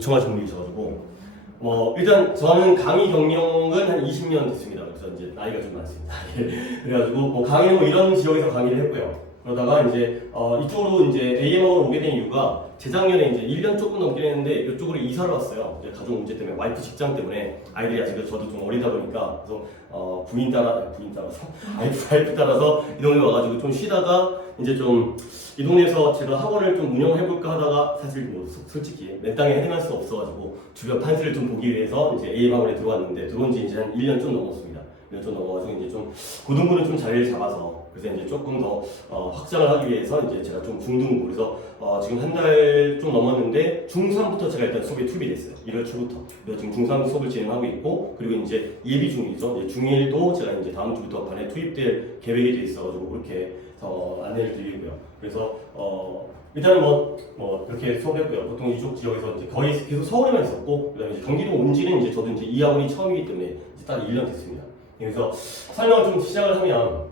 정말 전문이셔가지고 일단 저는 강의 경력은 한 20년 됐습니다. 그래서 이제 나이가 좀 많습니다. 그래가지고 강의 이런 지역에서 강의를 했고요. 그러다가 이제 이쪽으로 이제 AM학원으로 오게 된 이유가 재작년에 이제 1년 조금 넘긴 했는데 이쪽으로 이사를 왔어요. 이제 가족 문제 때문에 와이프 직장 때문에 아이들이 아직 저도 좀 어리다 보니까 그래서 부인 따라서 와이프 따라서 이 동네 와가지고 좀 쉬다가 이제 좀 이 동네에서 제가 학원을 좀 운영해볼까 하다가 사실 솔직히 맨 땅에 헤딩할 수가 없어가지고 주변 판세를 좀 보기 위해서 이제 AM학원에 들어왔는데 들어온 지 이제 한 1년 좀 넘었습니다. 1년 좀 넘어가지고 이제 좀 고등부는 좀 자리를 잡아서 그래서 이제 조금 더 확장을 하기 위해서 이제 제가 좀 중등부 그래서 지금 한 달 좀 넘었는데 중3부터 제가 일단 수업에 투입이 됐어요. 1월 초부터. 그래서 지금 중3 수업을 진행하고 있고 그리고 이제 예비 중이죠. 이제 중1도 제가 이제 다음 주부터 반에 투입될 계획이 돼 있어가지고 그렇게 안내를 드리고요. 그래서 일단은 이렇게 수업했고요. 보통 이쪽 지역에서 이제 거의 계속 서울에만 있었고 그다음에 이제 경기도 온지는 이제 저도 이제 이 학원이 처음이기 때문에 이제 딱 1년 됐습니다. 그래서 설명을 좀 시작을 하면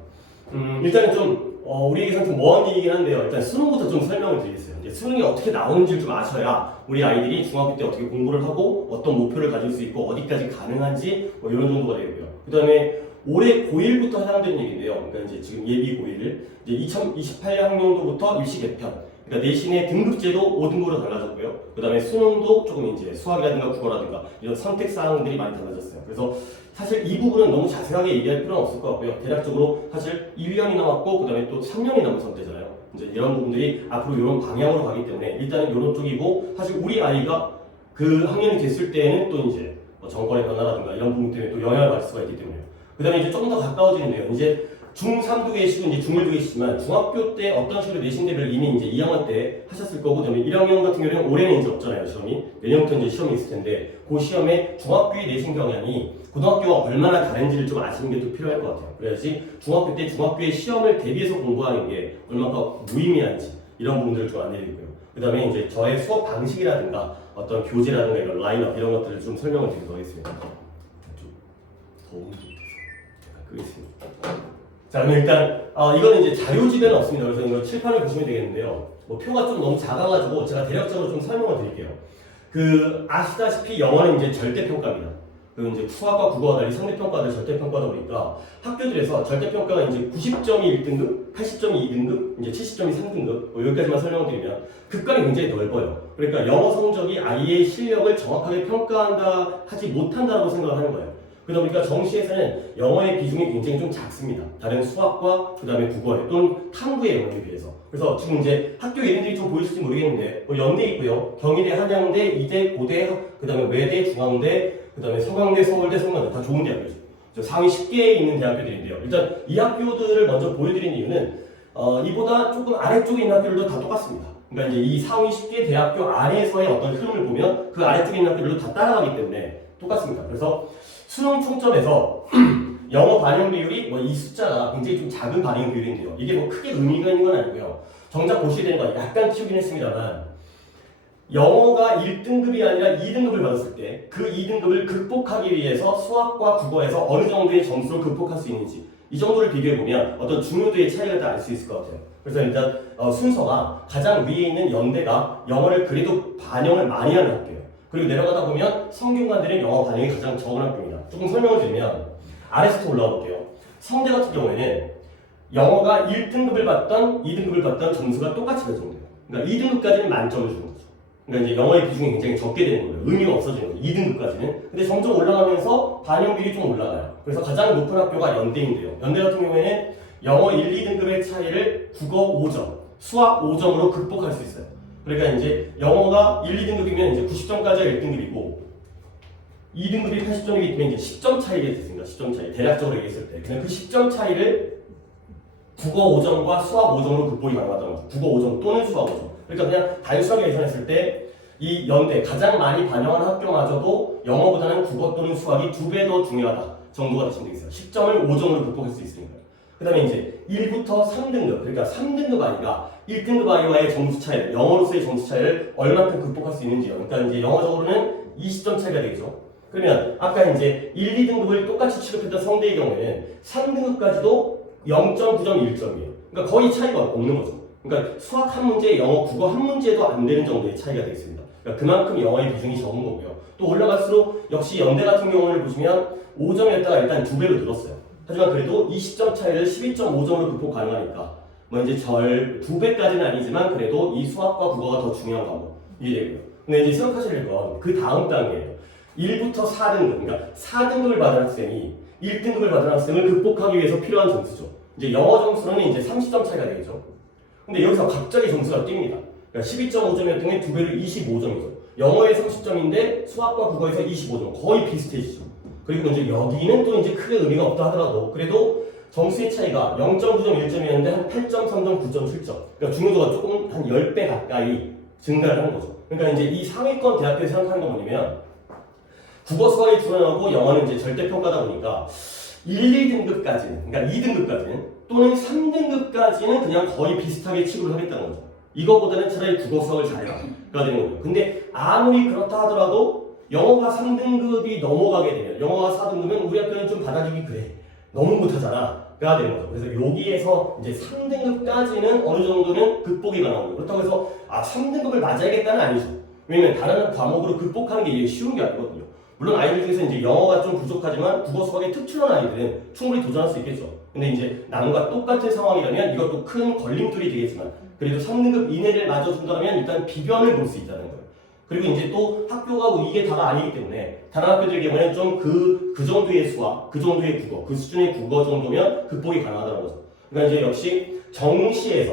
일단은 좀 우리에게서는 좀 먼 일이긴 한데요. 일단 수능부터 좀 설명을 드리겠어요. 이제 수능이 어떻게 나오는지를 좀 아셔야 우리 아이들이 중학교 때 어떻게 공부를 하고 어떤 목표를 가질 수 있고 어디까지 가능한지 이런 정도가 되고요. 그 다음에 올해 고1부터 해당되는 얘기인데요. 그러니까 이제 지금 예비 고1을 이제 2028학년도부터 일시 개편. 그러니까 내신의 등급제도 5등급으로 달라졌고요. 그 다음에 수능도 조금 이제 수학이라든가 국어라든가 이런 선택 사항들이 많이 달라졌어요. 그래서 사실 이 부분은 너무 자세하게 얘기할 필요는 없을 것 같고요. 대략적으로 사실 1년이 남았고 그 다음에 또 3년이 남은 때잖아요. 이제 이런 부분들이 앞으로 이런 방향으로 가기 때문에 일단은 이런 쪽이고 사실 우리 아이가 그 학년이 됐을 때에는 또 이제 정권의 변화라든가 이런 부분 때문에 또 영향을 받을 수가 있기 때문에요. 그 다음에 이제 조금 더 가까워지는데요. 이제 중3도 계시고 이제 중1도 계시지만 중학교 때 어떤 식으로 내신 대비를 이미 이제 2학년 때 하셨을 거고 그다음에 1학년 같은 경우는 올해는 이제 없잖아요. 시험이. 내년부터 이제 시험이 있을 텐데 그 시험에 중학교의 내신 경향이 고등학교와 얼마나 다른지를 좀 아시는 게 또 필요할 것 같아요. 그래야지 중학교 때 중학교의 시험을 대비해서 공부하는 게 얼마나 무의미한지 이런 부분들을 좀 안내드리고요. 그 다음에 이제 저의 수업 방식이라든가 어떤 교재라든가 이런 라인업 이런 것들을 좀 설명을 드리도록 하겠습니다. 좀 더운 상태에서 약간 끄겠습니다. 자, 그럼 일단 이거는 이제 자료집에는 없습니다. 그래서 이거 칠판을 보시면 되겠는데요. 표가 좀 너무 작아가지고 제가 대략적으로 좀 설명을 드릴게요. 아시다시피 영어는 이제 절대평가입니다. 그리고 이제 수학과 국어와 달리 상대평가를 절대평가다 보니까 학교들에서 절대평가가 이제 90점이 1등급, 80점이 2등급, 이제 70점이 3등급 여기까지만 설명을 드리면 극간이 굉장히 넓어요. 그러니까 영어 성적이 아이의 실력을 정확하게 평가한다 하지 못한다고 생각을 하는 거예요. 그러다 보니까 정시에서는 영어의 비중이 굉장히 좀 작습니다. 다른 수학과 그 다음에 국어에 또는 탐구의 영역에 비해서. 그래서 지금 이제 학교 이름들이 좀 보이실지 모르겠는데 연대 있고요. 경희대, 한양대, 이대, 고대, 그 다음에 외대, 중앙대, 그 다음에 서강대, 서울대, 성남대 다 좋은 대학교죠. 상위 10개에 있는 대학교들인데요. 일단 이 학교들을 먼저 보여드리는 이유는 이보다 조금 아래쪽에 있는 학교들도 다 똑같습니다. 그러니까 이제 이 상위 10개 대학교 안에서의 어떤 흐름을 보면 그 아래쪽에 있는 학교들도 다 따라가기 때문에 똑같습니다. 그래서 수능 총점에서 영어 반영 비율이 이 숫자가 굉장히 좀 작은 반영 비율인데요. 이게 크게 의미가 있는 건 아니고요. 정작 보셔야 되는 건 약간 튀우긴 했습니다만 영어가 1등급이 아니라 2등급을 받았을 때 그 2등급을 극복하기 위해서 수학과 국어에서 어느 정도의 점수를 극복할 수 있는지 이 정도를 비교해보면 어떤 중요도의 차이를 다 알 수 있을 것 같아요. 그래서 일단 순서가 가장 위에 있는 연대가 영어를 그래도 반영을 많이 하는 학교예요. 그리고 내려가다 보면 성균관대는 영어 반영이 가장 적은 학교입니다. 조금 설명을 드리면 아래서부터 올라가 볼게요. 성대 같은 경우에는 영어가 1등급을 받던 2등급을 받던 점수가 똑같이 배정돼요. 그러니까 2등급까지는 만점을 주는 거죠. 그러니까 이제 영어의 비중이 굉장히 적게 되는 거예요. 의미가 없어지는 거예요. 2등급까지는. 근데 점점 올라가면서 반영 비율이 좀 올라가요. 그래서 가장 높은 학교가 연대인데요. 연대 같은 경우에는 영어 1, 2등급의 차이를 국어 5점, 수학 5점으로 극복할 수 있어요. 그러니까 이제 영어가 1, 2등급이면 이제 90점까지가 1등급이고 2등급이 80점이기 때문에 이제 10점 차이가 있습니다. 10점 차이. 대략적으로 얘기했을 때. 그냥 그 10점 차이를 국어 5점과 수학 5점으로 극복이 가능하다는 거죠. 국어 5점 또는 수학 5점. 그러니까 그냥 단순하게 계산했을 때 이 연대 가장 많이 반영하는 학교마저도 영어보다는 국어 또는 수학이 2배 더 중요하다 정도가 되시면 되겠어요. 10점을 5점으로 극복할 수 있으니까. 그 다음에 이제 1부터 3등급, 그러니까 3등급 아이가 1등급 아이와의 점수 차이를, 영어로서의 점수 차이를 얼마큼 극복할 수 있는지요. 그러니까 이제 영어적으로는 20점 차이가 되겠죠. 그러면 아까 이제 1, 2등급을 똑같이 취급했던 성대의 경우에는 3등급까지도 0.9점, 1점이에요. 그러니까 거의 차이가 없는 거죠. 그러니까 수학 한 문제, 영어, 국어 한 문제도 안 되는 정도의 차이가 되겠습니다. 그러니까 그만큼 영어의 비중이 적은 거고요. 또 올라갈수록 역시 연대 같은 경우를 보시면 5점이었다가 일단 2배로 늘었어요. 하지만 그래도 20점 차이를 12.5점으로 극복 가능하니까 뭐 이제 2배까지는 아니지만 그래도 이 수학과 국어가 더 중요한 과목 이해되고요. 근데 이제 생각하실 건 그 다음 단계예요. 1부터 4등급, 그러니까 4등급을 받은 학생이 1등급을 받은 학생을 극복하기 위해서 필요한 점수죠. 이제 영어 점수는 이제 30점 차이가 되겠죠. 근데 여기서 갑자기 점수가 뜁니다. 그러니까 12.5점이었던 게 2배로 25점이죠. 영어에 30점인데 수학과 국어에서 25점, 거의 비슷해지죠. 그리고 이제 여기는 또 이제 크게 의미가 없다 하더라도 그래도 점수의 차이가 0.9점 1점이었는데 한 8.3점 9.7점. 그러니까 중요도가 조금 한 10배 가까이 증가를 하는 거죠. 그러니까 이제 이 상위권 대학교에서 생각하는 건 뭐냐면 국어 수학이 줄어나고 영어는 이제 절대평가다 보니까 1, 2등급까지는, 그러니까 2등급까지는 또는 3등급까지는 그냥 거의 비슷하게 취급을 하겠다는 거죠. 이거보다는 차라리 국어 수학을 잘해라. 가 되는 거죠. 근데 아무리 그렇다 하더라도 영어가 3등급이 넘어가게 되면, 영어가 4등급이면 우리 학교는 좀 받아주기 그래. 너무 못하잖아. 가 되는 거죠. 그래서 여기에서 이제 3등급까지는 어느 정도는 극복이 가능하고 그렇다고 해서 3등급을 맞아야겠다는 아니죠. 왜냐면 다른 과목으로 극복하는 게 쉬운 게 아니거든요. 물론 아이들 중에서 이제 영어가 좀 부족하지만 국어 수학에 특출난 아이들은 충분히 도전할 수 있겠죠. 근데 이제 남과 똑같은 상황이라면 이것도 큰 걸림돌이 되겠지만 그래도 3등급 이내를 맞아준다면 일단 비변을 볼 수 있다는 거예요. 그리고 이제 또 학교가 이게 다가 아니기 때문에 다른 학교들 경우에는 좀 그 정도의 수학, 그 정도의 국어, 그 수준의 국어 정도면 극복이 가능하다는 거죠. 그러니까 이제 역시 정시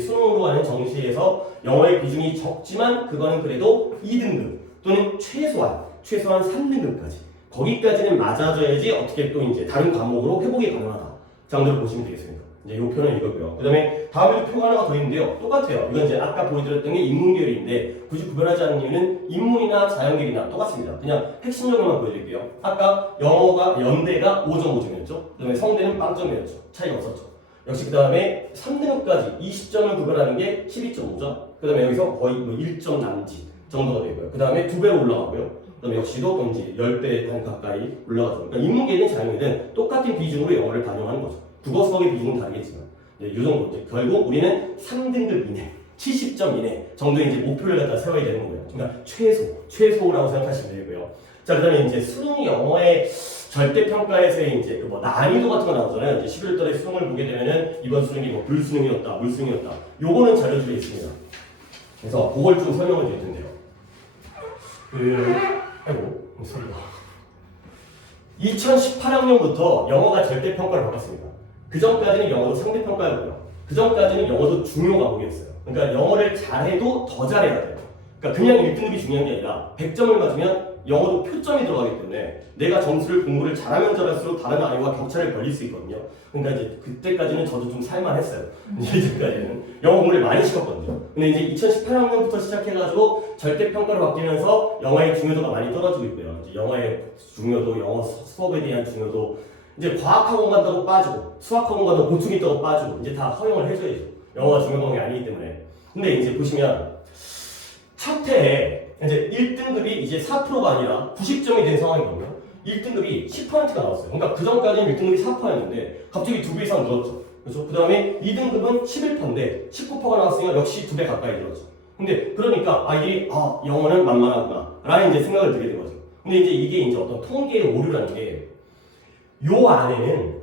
수능으로 하는 정시에서 영어의 비중이 적지만 그거는 그래도 2등급 또는 최소한 3등급까지 거기까지는 맞아줘야지 어떻게 또 이제 다른 과목으로 회복이 가능하다 정도로 보시면 되겠습니다. 이제 이 표는 이거고요. 그 다음에 다음에도 표가 하나가 더 있는데요. 똑같아요. 이건 이제 아까 보여드렸던 게 인문계열인데 굳이 구별하지 않는 이유는 인문이나 자연계열이나 똑같습니다. 그냥 핵심 정도만 보여드릴게요. 아까 영어가 연대가 5.5점이었죠. 그 다음에 성대는 빵점이었죠. 차이가 없었죠. 역시 그 다음에 3등급까지 20점을 구별하는 게 12.5점. 그 다음에 여기서 거의 뭐 1점 남짓 정도가 되고요. 그 다음에 2배로 올라가고요. 그 다음에 역시도 이제 10배 한 가까이 올라가죠. 그러니까 인문계든 자연계든 똑같은 비중으로 영어를 반영하는 거죠. 국어 수학의 비중은 다르겠지만 이 정도 이제 결국 우리는 3등급 이내 70점 이내 정도의 이제 목표를 갖다 세워야 되는 거예요. 그러니까 최소라고 생각하시면 되고요. 자, 그다음에 이제 수능 영어의 절대평가에서의 이제 그 뭐 난이도 같은 거 나오잖아요. 이제 11월달에 수능을 보게 되면은 이번 수능이 뭐 불수능이었다, 물수능이었다. 요거는 자료들이 있습니다. 그래서 그걸 좀 설명을 드릴 텐데요. 아이고 소리가. 2018학년부터 영어가 절대평가를 받았습니다. 그 전까지는 영어도 상대평가였고요. 그 전까지는 영어도 중요 과목이었어요. 그러니까 영어를 잘해도 더 잘해야 돼요. 그러니까 그냥 1등급이 중요한 게 아니라 100점을 맞으면 영어도 표점이 들어가기 때문에 내가 공부를 잘하면 잘할수록 다른 아이와 격차를 벌릴 수 있거든요. 그러니까 이제 그때까지는 저도 좀 살만했어요. 이제까지는 영어 공부를 많이 시켰거든요. 근데 이제 2018학년부터 시작해가지고 절대평가를 바뀌면서 영어의 중요도가 많이 떨어지고 있고요. 이제 영어의 중요도, 영어 수업에 대한 중요도, 이제 과학학원 간다고 빠지고 수학학원 간다고 보충 있다고 빠지고 이제 다 허용을 해줘야죠. 영어가 중요 과목이 아니기 때문에. 근데 이제 보시면 첫 해에 이제 1등급이 이제 4%가 아니라 90점이 된 상황이거든요. 1등급이 10%가 나왔어요. 그러니까 그 전까지는 1등급이 4%였는데 갑자기 2배 이상 늘었죠. 그렇죠? 그 다음에 2등급은 11%인데 19%가 나왔으니까 역시 2배 가까이 늘었죠. 근데 그러니까 영어는 만만하구나 라는 이제 생각을 들게 된 거죠. 근데 이게 어떤 통계의 오류라는 게 요 안에는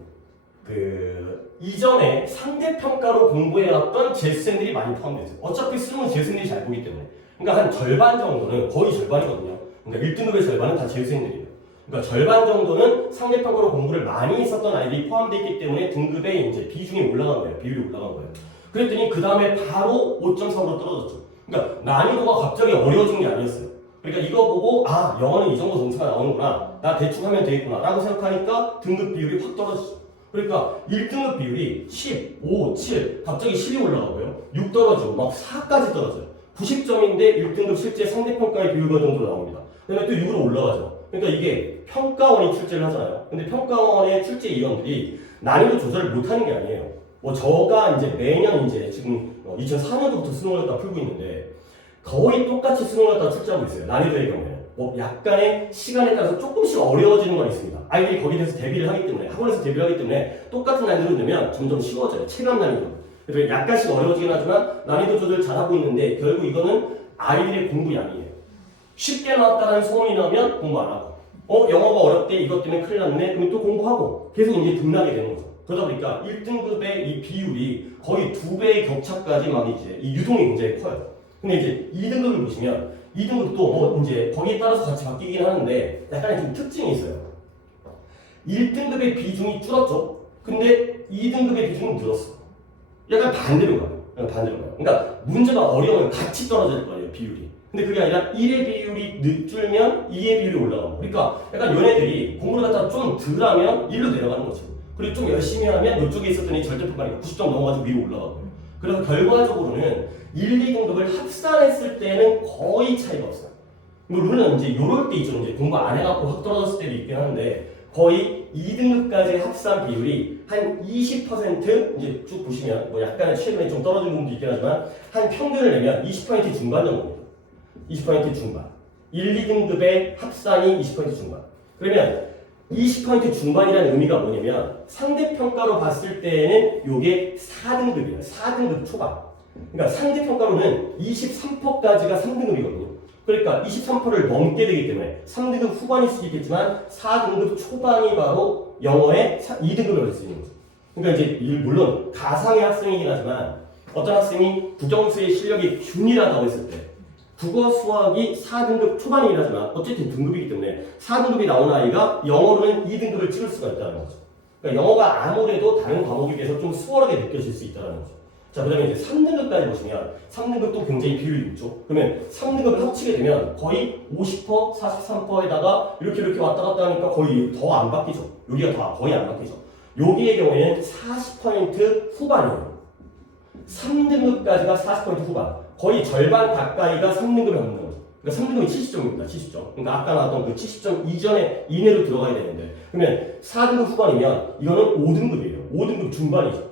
이전에 상대평가로 공부해왔던 재수생들이 많이 포함되죠. 어차피 수능은 재수생들이 잘 보기 때문에. 그러니까 한 절반 정도는 거의 절반이거든요. 그러니까 1등급의 절반은 다 재수생들이에요. 그러니까 절반 정도는 상대평가로 공부를 많이 했었던 아이들이 포함되어 있기 때문에 등급의 이제 비중이 올라간 거예요. 비율이 올라간 거예요. 그랬더니 그 다음에 바로 5.4로 떨어졌죠. 그러니까 난이도가 갑자기 어려워진 게 아니었어요. 그러니까 이거 보고 영어는 이 정도 점수가 나오는구나, 나 대충 하면 되겠구나 라고 생각하니까 등급 비율이 확 떨어지죠. 그러니까 1등급 비율이 10, 5, 7 갑자기 10이 올라가고요, 6 떨어지고 막 4까지 떨어져요. 90점인데 1등급 실제 상대평가의 비율과 정도로 나옵니다. 그 다음에 또 6으로 올라가죠. 그러니까 이게 평가원이 출제를 하잖아요. 근데 평가원의 출제 위원들이 난이도 조절을 못하는 게 아니에요. 저가 이제 매년 이제 지금 2004년도부터 수능을 갖다 풀고 있는데 거의 똑같이 수능을 갖다 출제하고 있어요. 난이도의 경우에는. 약간의 시간에 따라서 조금씩 어려워지는 건 있습니다. 아이들이 거기에 대해서 대비를 하기 때문에, 학원에서 대비를 하기 때문에 똑같은 난이도를 내면 점점 쉬워져요. 체감 난이도. 그래서 약간씩 어려워지긴 하지만 난이도 조절 잘하고 있는데 결국 이거는 아이들의 공부량이에요. 쉽게 나왔다는 소문이 나면 공부 안 하고, 영어가 어렵대, 이것 때문에 큰일 났네, 그러면 또 공부하고, 계속 이제 등락이 되는 거죠. 그러다 보니까 1등급의 이 비율이 거의 2배의 격차까지 막 이제 이 유동이 굉장히 커요. 근데 이제 2등급을 보시면 2등급도 뭐 이제 거기에 따라서 같이 바뀌긴 하는데 약간의 좀 특징이 있어요. 1등급의 비중이 줄었죠. 근데 2등급의 비중은 늘었어. 약간 반대로 가요. 그러니까 문제가 어려우면 같이 떨어질 거예요, 비율이. 근데 그게 아니라 1의 비율이 줄면 2의 비율이 올라가고. 그러니까 약간 얘네들이 공부를 갖다가 좀 덜 하면 1로 내려가는 거죠. 그리고 좀 열심히 하면 이쪽에 있었더니 절대평가니까 90점 넘어가지고 위로 올라가고요. 그래서 결과적으로는 1, 2등급을 합산했을 때는 거의 차이가 없어요. 물론 이제 요럴 때 있죠. 이제 공부 안 해갖고 확 떨어졌을 때도 있긴 하는데 거의 2등급까지 합산 비율이 한 20% 이제 쭉 보시면 뭐 약간의 최근에 좀 떨어진 부분도 있긴 하지만 한 평균을 내면 20% 중반 정도입니다. 20% 중반. 1, 2등급의 합산이 20% 중반. 그러면 20% 중반이라는 의미가 뭐냐면 상대평가로 봤을 때는 요게 4등급이에요. 4등급 초반. 그러니까 상대평가로는 23%까지가 3등급이거든요. 그러니까 23%를 넘게 되기 때문에 3등급 후반일 수도 있겠지만 4등급 초반이 바로 영어의 2등급을 받을 수 있는 거죠. 그러니까 이제 물론 가상의 학생이긴 하지만 어떤 학생이 국영수의 실력이 균일하다고 했을 때 국어 수학이 4등급 초반이긴 하지만 어쨌든 등급이기 때문에 4등급이 나온 아이가 영어로는 2등급을 찍을 수가 있다는 거죠. 그러니까 영어가 아무래도 다른 과목에 비해서 좀 수월하게 느껴질 수 있다는 거죠. 자, 그 다음에 이제 3등급까지 보시면 3등급도 굉장히 비율이 있죠. 그러면 3등급을 합치게 되면 거의 50%, 43%에다가 이렇게 왔다 갔다 하니까 거의 더 안 바뀌죠. 여기가 다 거의 안 바뀌죠. 여기의 경우에는 40% 후반이에요. 3등급까지가 40% 후반. 거의 절반 가까이가 3등급에 없는 거죠. 그러니까 3등급이 70점입니다. 70점. 그러니까 아까 나왔던 그 70점 이내로 들어가야 되는데 그러면 4등급 후반이면 이거는 5등급이에요. 5등급 중반이죠.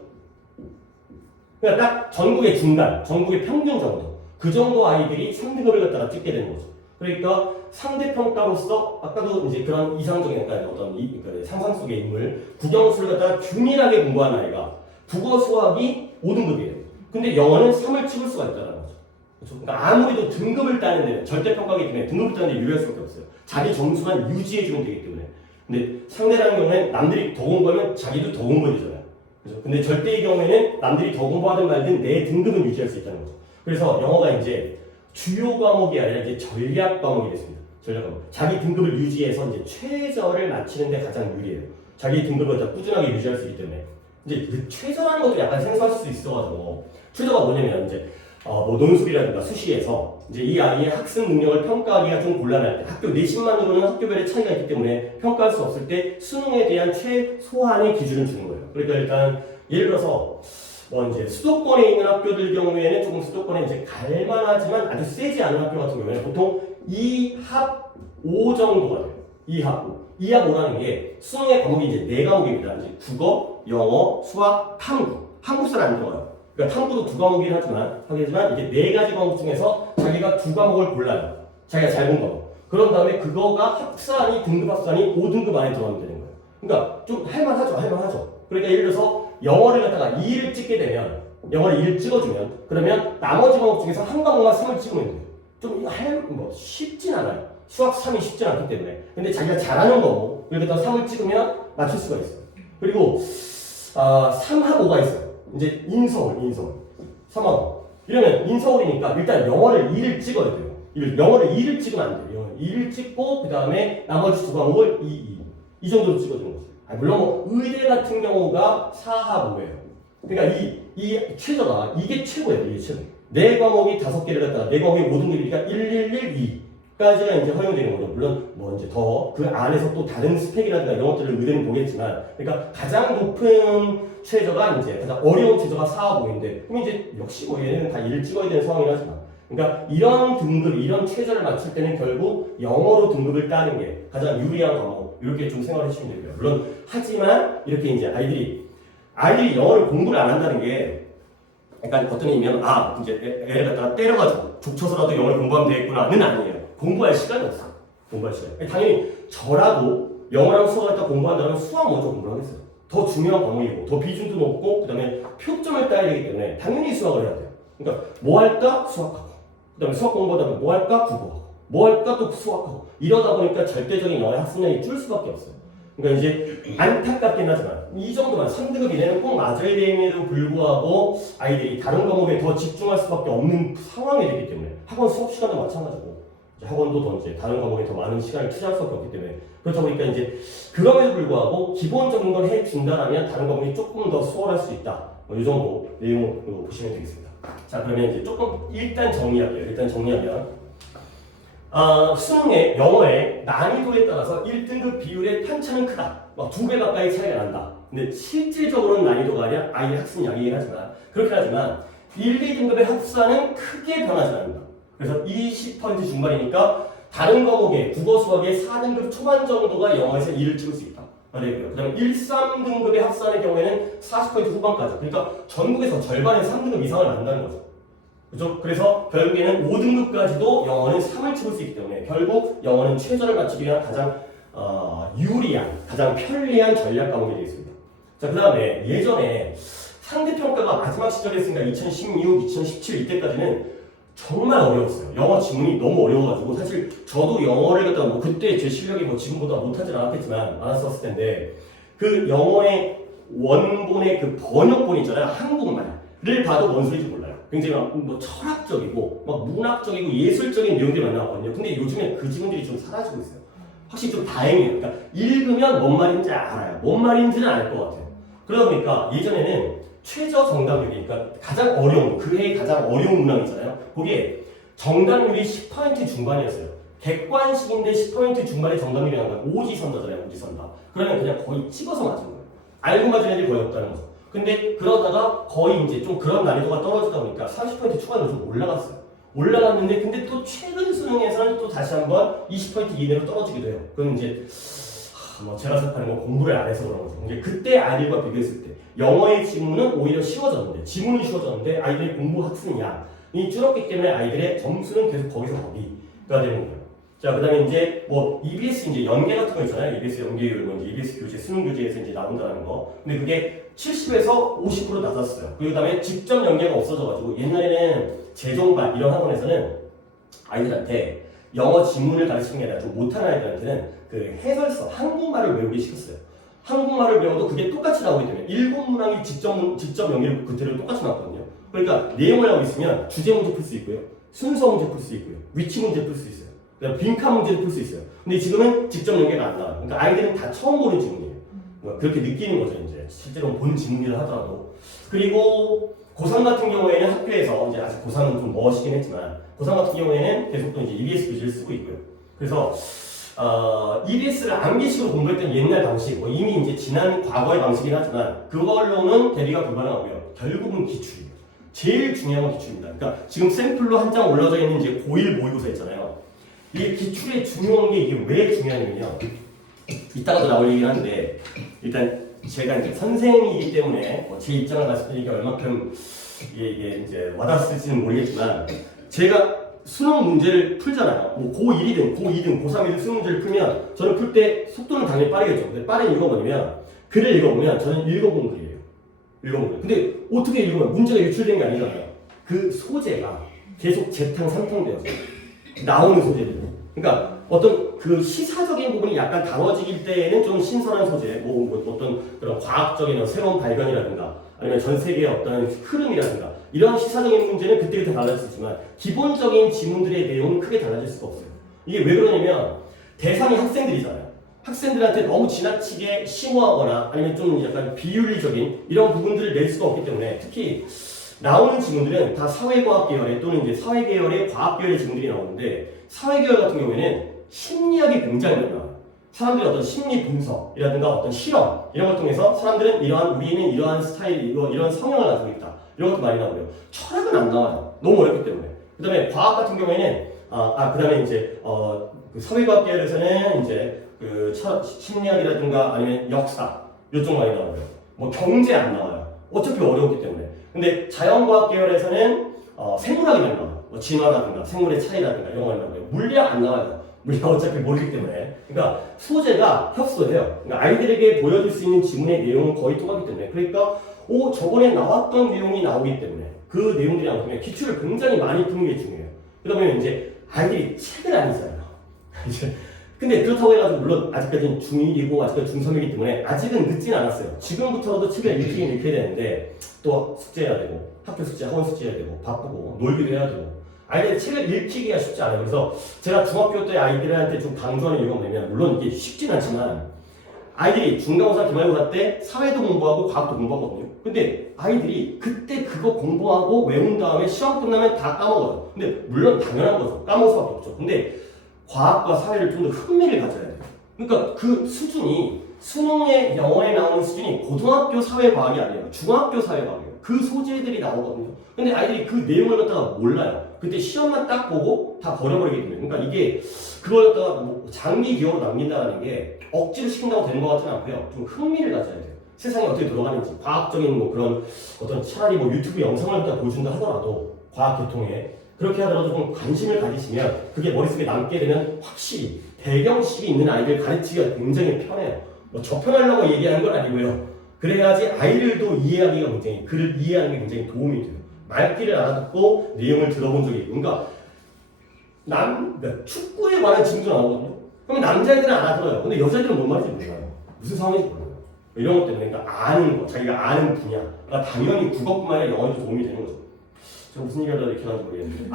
그러니까 딱 전국의 중간, 전국의 평균 정도. 그 정도 아이들이 3등급을 갖다가 찍게 되는 거죠. 그러니까 상대평가로서 아까도 이제 그런 이상적인 약간 어떤 상상 속의 인물, 국영수를 갖다가 균일하게 공부한 아이가 국어 수학이 5등급이에요. 근데 영어는 3을 찍을 수가 있다는 거죠. 그렇죠? 그러니까 아무래도 등급을 따는 데는 절대평가이기 때문에 등급을 따는 데 유리할 수밖에 없어요. 자기 점수만 유지해주면 되기 때문에. 근데 상대라는 경우에는 남들이 더 공부하면 자기도 더 공부해야 되잖아요. 그렇죠? 근데 절대의 경우에는 남들이 더 공부하든 말든 내 등급은 유지할 수 있다는 거죠. 그래서 영어가 이제 주요 과목이 아니라 이제 전략 과목이 됐습니다. 전략 과목. 자기 등급을 유지해서 이제 최저를 맞추는 데 가장 유리해요. 자기 등급을 다 꾸준하게 유지할 수 있기 때문에. 이제 그 최저라는 것도 약간 생소할 수 있어가지고 최저가 뭐냐면 이제 뭐 논술이라든가 수시에서 이제 이 아이의 학습 능력을 평가하기가 좀 곤란할 때 학교 내신만으로는 학교별의 차이가 있기 때문에 평가할 수 없을 때 수능에 대한 최소한의 기준을 주는 거예요. 그러니까 일단 예를 들어서 이제 수도권에 있는 학교들 경우에는 조금 수도권에 이제 갈만하지만 아주 세지 않은 학교 같은 경우에는 보통 2합 5 정도가 돼요. 2합 5. 2합 5라는 게 수능의 과목이 이제 4과목입니다. 이제 국어, 영어, 수학, 탐구. 한국사는 안 들어가요. 그러니까 탐구도 2과목이긴 하지만 이게 4가지 과목 중에서 자기가 2과목을 골라요. 자기가 잘 본 과목. 그런 다음에 그거가 합산이 등급 합산이 5등급 안에 들어가면 되는 거예요. 그러니까 좀 할만하죠. 그러니까 예를 들어서 영어를 갖다가 2를 찍게 되면 영어를 2를 찍어주면 그러면 나머지 과목 중에서 한 과목만 3을 찍으면 돼요. 좀 쉽진 않아요. 수학 3이 쉽진 않기 때문에. 근데 자기가 잘하는 거고 여기다 3을 찍으면 맞출 수가 있어요. 그리고 3합 5가 있어요. 이제 인서울 3합 이러면 인서울이니까 일단 영어를 2를 찍어야 돼요. 영어를 2를 찍으면 안 돼요. 영어를 2를 찍고 그 다음에 나머지 2과목을 2 정도로 찍어주는 거죠. 물론 의대 같은 경우가 4합 5예요. 그러니까 이 최저가 이게 최고예요. 이게 최고. 4과목이 5개를 갖다가 4과목이 5등급이니까 1112까지가 이제 허용되는 거죠. 물론 뭐 이제 더 그 안에서 또 다른 스펙이라든가 이런 것들을 의대는 보겠지만, 그러니까 가장 높은 최저가 이제 가장 어려운 최저가 4합 5인데, 그럼 이제 역시 뭐 얘는 다 1을 찍어야 되는 상황이라지만, 그러니까 이런 등급, 이런 최저를 맞출 때는 결국 영어로 등급을 따는 게 가장 유리한 과목, 이렇게 좀 생각을 해주시면 되고요. 물론 하지만 이렇게 이제 아이들이 영어를 공부를 안 한다는 게 약간 어떤 의미면 이제 애를 갖다가 때려가지고 족쳐서라도 영어를 공부하면 되겠구나는 아니에요. 공부할 시간이 없어요. 공부할 시간. 당연히 저라도 영어랑 수학을 갖다 공부한다면 수학 먼저 공부를 하겠어요. 더 중요한 과목이고 더 비중도 높고 그 다음에 표점을 따야 되기 때문에 당연히 수학을 해야 돼요. 그러니까 뭐 할까? 수학하고 그다음에 수학 공부하다 보면 뭐 할까? 국어하고. 뭐 할까? 또 수학하고. 이러다 보니까 절대적인 영어의 학습량이 줄 수밖에 없어요. 그러니까 이제 안타깝긴 하지만 이 정도만 3등급 이내는 꼭 맞아야 됨에도 불구하고 아이들이 다른 과목에 더 집중할 수밖에 없는 상황이 되기 때문에 학원 수업 시간도 마찬가지고 학원도 더 이제 다른 과목에 더 많은 시간을 투자할 수밖에 없기 때문에 그렇다 보니까 이제 그럼에도 불구하고 기본적인 걸 해준다라면 다른 과목이 조금 더 수월할 수 있다. 이 정도 내용으로 보시면 되겠습니다. 자, 그러면 이제 조금 일단 정리할게요. 일단 정리하면 수능의 영어의 난이도에 따라서 1등급 비율의 편차는 크다. 막 2배 가까이 차이가 난다. 근데 실질적으로는 난이도가 아니라 아이의 학습량이긴 하지만 그렇긴 하지만 1, 2등급의 학사는 크게 변하지 않는다. 그래서 20% 중반이니까 다른 과목의 국어 수학의 4등급 초반 정도가 영어에서 2를 찍을 수 있다. 그 다음에 1, 3등급의 학사의 경우에는 40% 후반까지. 그러니까 전국에서 절반의 3등급 이상을 낳는다는 거죠. 그죠? 그래서 결국에는 5등급까지도 영어는 3을 찍을 수 있기 때문에 결국 영어는 최저를 맞추기 위한 가장 유리한, 가장 편리한 전략 과목이 되겠습니다. 자, 그 다음에 예전에 상대평가가 마지막 시절에 했으니까 2016, 2017 이때까지는 정말 어려웠어요. 영어 지문이 너무 어려워가지고 사실 저도 영어를 갖다가 뭐 그때 제 실력이 뭐 지금보다 못하진 않았겠지만 않았었을 텐데 그 영어의 원본의 그 번역본 있잖아요. 한국말을 봐도 뭔 소리인지 몰라요. 굉장히 뭐 철학적이고 막 문학적이고 예술적인 내용들이 많이 나왔거든요. 근데 요즘에 그 지문들이 좀 사라지고 있어요. 확실히 좀 다행이에요. 그러니까 읽으면 뭔 말인지 알아요. 뭔 말인지는 알 것 같아요. 그러다 보니까 예전에는 최저 정답률이 그러니까 가장 어려운 그 해의 가장 어려운 문항 있잖아요. 그게 정답률이 10% 중반이었어요. 객관식인데 10% 중반의 정답률이 나온 거예요. 오지선다잖아요. 오지선다. 그러면 그냥 거의 찍어서 맞은 거예요. 알고 맞은 애들이 거의 없다는 거죠. 근데 그러다가 거의 이제 좀 그런 난이도가 떨어지다 보니까 30% 초반으로 좀 올라갔어요. 올라갔는데 근데 또 최근 수능에서는 또 다시 한번 20% 이내로 떨어지기도 해요. 그건 이제 뭐 제가 생각하는 건 공부를 안 해서 그런 거죠. 근데 그때 아이들과 비교했을 때 영어의 지문은 오히려 쉬워졌는데 지문은 쉬워졌는데 아이들의 공부 학습 양이 줄었기 때문에 아이들의 점수는 계속 거기서 거기가 되는 거예요. 자, 그다음에 이제 뭐 EBS 이제 연계 같은 거 있잖아요. EBS 연계율 뭐 이제 EBS 교재 수능 교재에서 이제 나온다는 거. 근데 그게 70에서 50% 낮았어요. 그다음에 직접 연계가 없어져가지고 옛날에는 재종반 이런 학원에서는 아이들한테 영어 지문을 가르치는 게 아니라 좀 못하는 아이들한테는 그 해설서 한국말을 외우기 시켰어요. 한국말을 배워도 그게 똑같이 나오기 때문에 일곱 문항이 직접 연계를 그대로 똑같이 나왔거든요. 그러니까 내용을 알고 있으면 주제 문제 풀 수 있고요, 순서 문제 풀 수 있고요, 위치 문제 풀 수 있어요. 그다음 빈칸 문제도 풀 수 있어요. 근데 지금은 직접 연계가 안 나와요. 그러니까 아이들은 다 처음 보는 지문이에요. 그렇게 느끼는 거죠. 이제 실제로 본 지문이라 하더라도. 그리고 고3 같은 경우에는 학교에서 이제 아직 고3은 좀 멋이긴 했지만 고3 같은 경우에는 계속 또 이제 EBS 교재를 쓰고 있고요. 그래서 EBS를 암기식으로 공부했던 옛날 방식, 뭐 이미 이제 지난 과거의 방식이긴 하지만 그걸로는 대비가 불가능하고요. 결국은 기출이에요. 제일 중요한 건 기출입니다. 그러니까 지금 샘플로 한 장 올라져 있는 이제 고1 모의고사 있잖아요. 이 기출의 중요한 게 이게 왜 중요하냐면요. 이따가도 나올 얘기긴 한데 일단 제가 이제 선생이기 때문에 제 입장을 말씀드리니까 얼마큼 이게 이제 와닿았을지는 모르겠지만 제가 수능 문제를 풀잖아요. 뭐 고1이든 고2든 고3이든 수능 문제를 풀면 저는 풀 때 속도는 당연히 빠르겠죠. 근데 빠른 이유가 뭐냐면 글을 읽어보면 저는 읽어본 글이에요. 읽어본 글. 근데 어떻게 읽으면 문제가 유출된 게 아니잖아요. 그 소재가 계속 재탕 삼탕되어서 나오는 소재들. 그러니까 어떤 그 시사적인 부분이 약간 다뤄질 때에는 좀 신선한 소재, 뭐 어떤 그런 과학적인 새로운 발견이라든가 아니면 전 세계의 어떤 흐름이라든가 이런 시사적인 문제는 그때그때 달라질 수 있지만 기본적인 지문들의 내용은 크게 달라질 수가 없어요. 이게 왜 그러냐면 대상이 학생들이잖아요. 학생들한테 너무 지나치게 심오하거나 아니면 좀 약간 비윤리적인 이런 부분들을 낼 수가 없기 때문에 특히 나오는 지문들은 다 사회과학 계열의 또는 이제 사회 계열의 과학 계열의 지문들이 나오는데 사회 계열 같은 경우에는 심리학이 굉장히 많이 나와요. 사람들의 어떤 심리 분석이라든가 어떤 실험 이런 걸 통해서 사람들은 우리는 이러한 스타일, 이런 성향을 가지고 있다. 이런 것도 많이 나오고요. 철학은 안 나와요. 너무 어렵기 때문에. 그 다음에 과학 같은 경우에는 그 다음에 이제 그 사회과학 계열에서는 이제 그 심리학이라든가 아니면 역사 이쪽 많이 나오고요. 뭐 경제 안 나와요. 어차피 어려웠기 때문에. 근데 자연과학 계열에서는 생물학이 많이 나와요. 뭐 진화라든가 생물의 차이라든가 이런 거 많이 나오고요. 물리학 안 나와요. 물리학 어차피 모르기 때문에. 그러니까 소재가 협소해요. 그러니까 아이들에게 보여줄 수 있는 지문의 내용은 거의 똑같기 때문에. 그러니까 저번에 나왔던 내용이 나오기 때문에 그 내용들이 나오기 때문에 기출을 굉장히 많이 푸는 게 중요해요. 그러다 보면 이제 아이들이 책을 안 읽잖아요. 이제 근데 그렇다고 해가지고 물론 아직까지는 중1이고 아직까지 중3이기 때문에 아직은 늦진 않았어요. 지금부터라도 책을 읽히긴 읽혀야 되는데 또 숙제해야 되고 학교 숙제, 학원 숙제 해야 되고 바쁘고 놀기도 해야 되고 아이들이 책을 읽히기가 쉽지 않아요. 그래서 제가 중학교 때 아이들한테 좀 강조하는 이유가 뭐냐면 물론 이게 쉽진 않지만 아이들이 중간고사, 기말고사 때 사회도 공부하고 과학도 공부하거든요. 근데 아이들이 그때 그거 공부하고 외운 다음에 시험 끝나면 다 까먹어요. 근데 물론 당연한 거죠. 까먹을 수밖에 없죠. 근데 과학과 사회를 좀 더 흥미를 가져야 돼요. 그러니까 그 수준이 수능에 영어에 나오는 수준이 고등학교 사회과학이 아니에요. 중학교 사회과학이에요. 그 소재들이 나오거든요. 근데 아이들이 그 내용을 갖다가 몰라요. 그때 시험만 딱 보고 다 버려버리게 됩니다. 그러니까 이게 그걸 갖다가 뭐 장기 기억으로 남긴다는 게 억지로 시킨다고 되는 것 같지는 않고요. 좀 흥미를 가져야 돼요. 세상이 어떻게 돌아가는지 과학적인 뭐 그런 어떤 차라리 뭐 유튜브 영상을 갖다 보여준다 하더라도 과학 계통에 그렇게 하더라도 좀 관심을 가지시면 그게 머릿속에 남게 되면 확실히 배경식이 있는 아이들 가르치기가 굉장히 편해요. 뭐 접편하려고 얘기하는 건 아니고요. 그래야지 아이들도 이해하기가 굉장히 글을 이해하는 게 굉장히 도움이 돼요. 말귀를 알아듣고 내용을 들어본 적이 있고 그러니까 그러니까 축구에 관한 질문도 나오거든요. 그러면 남자애들은 알아들어요. 근데 여자애들은 뭔 말인지 몰라요. 무슨 상황인지 몰라요. 이런 것 때문에 그러니까 아는 거, 자기가 아는 분야가 당연히 국어뿐만 아니라 영어에도 도움이 되는 거죠. 제가 무슨 얘기를 하다 이렇게 하는지 모르겠는데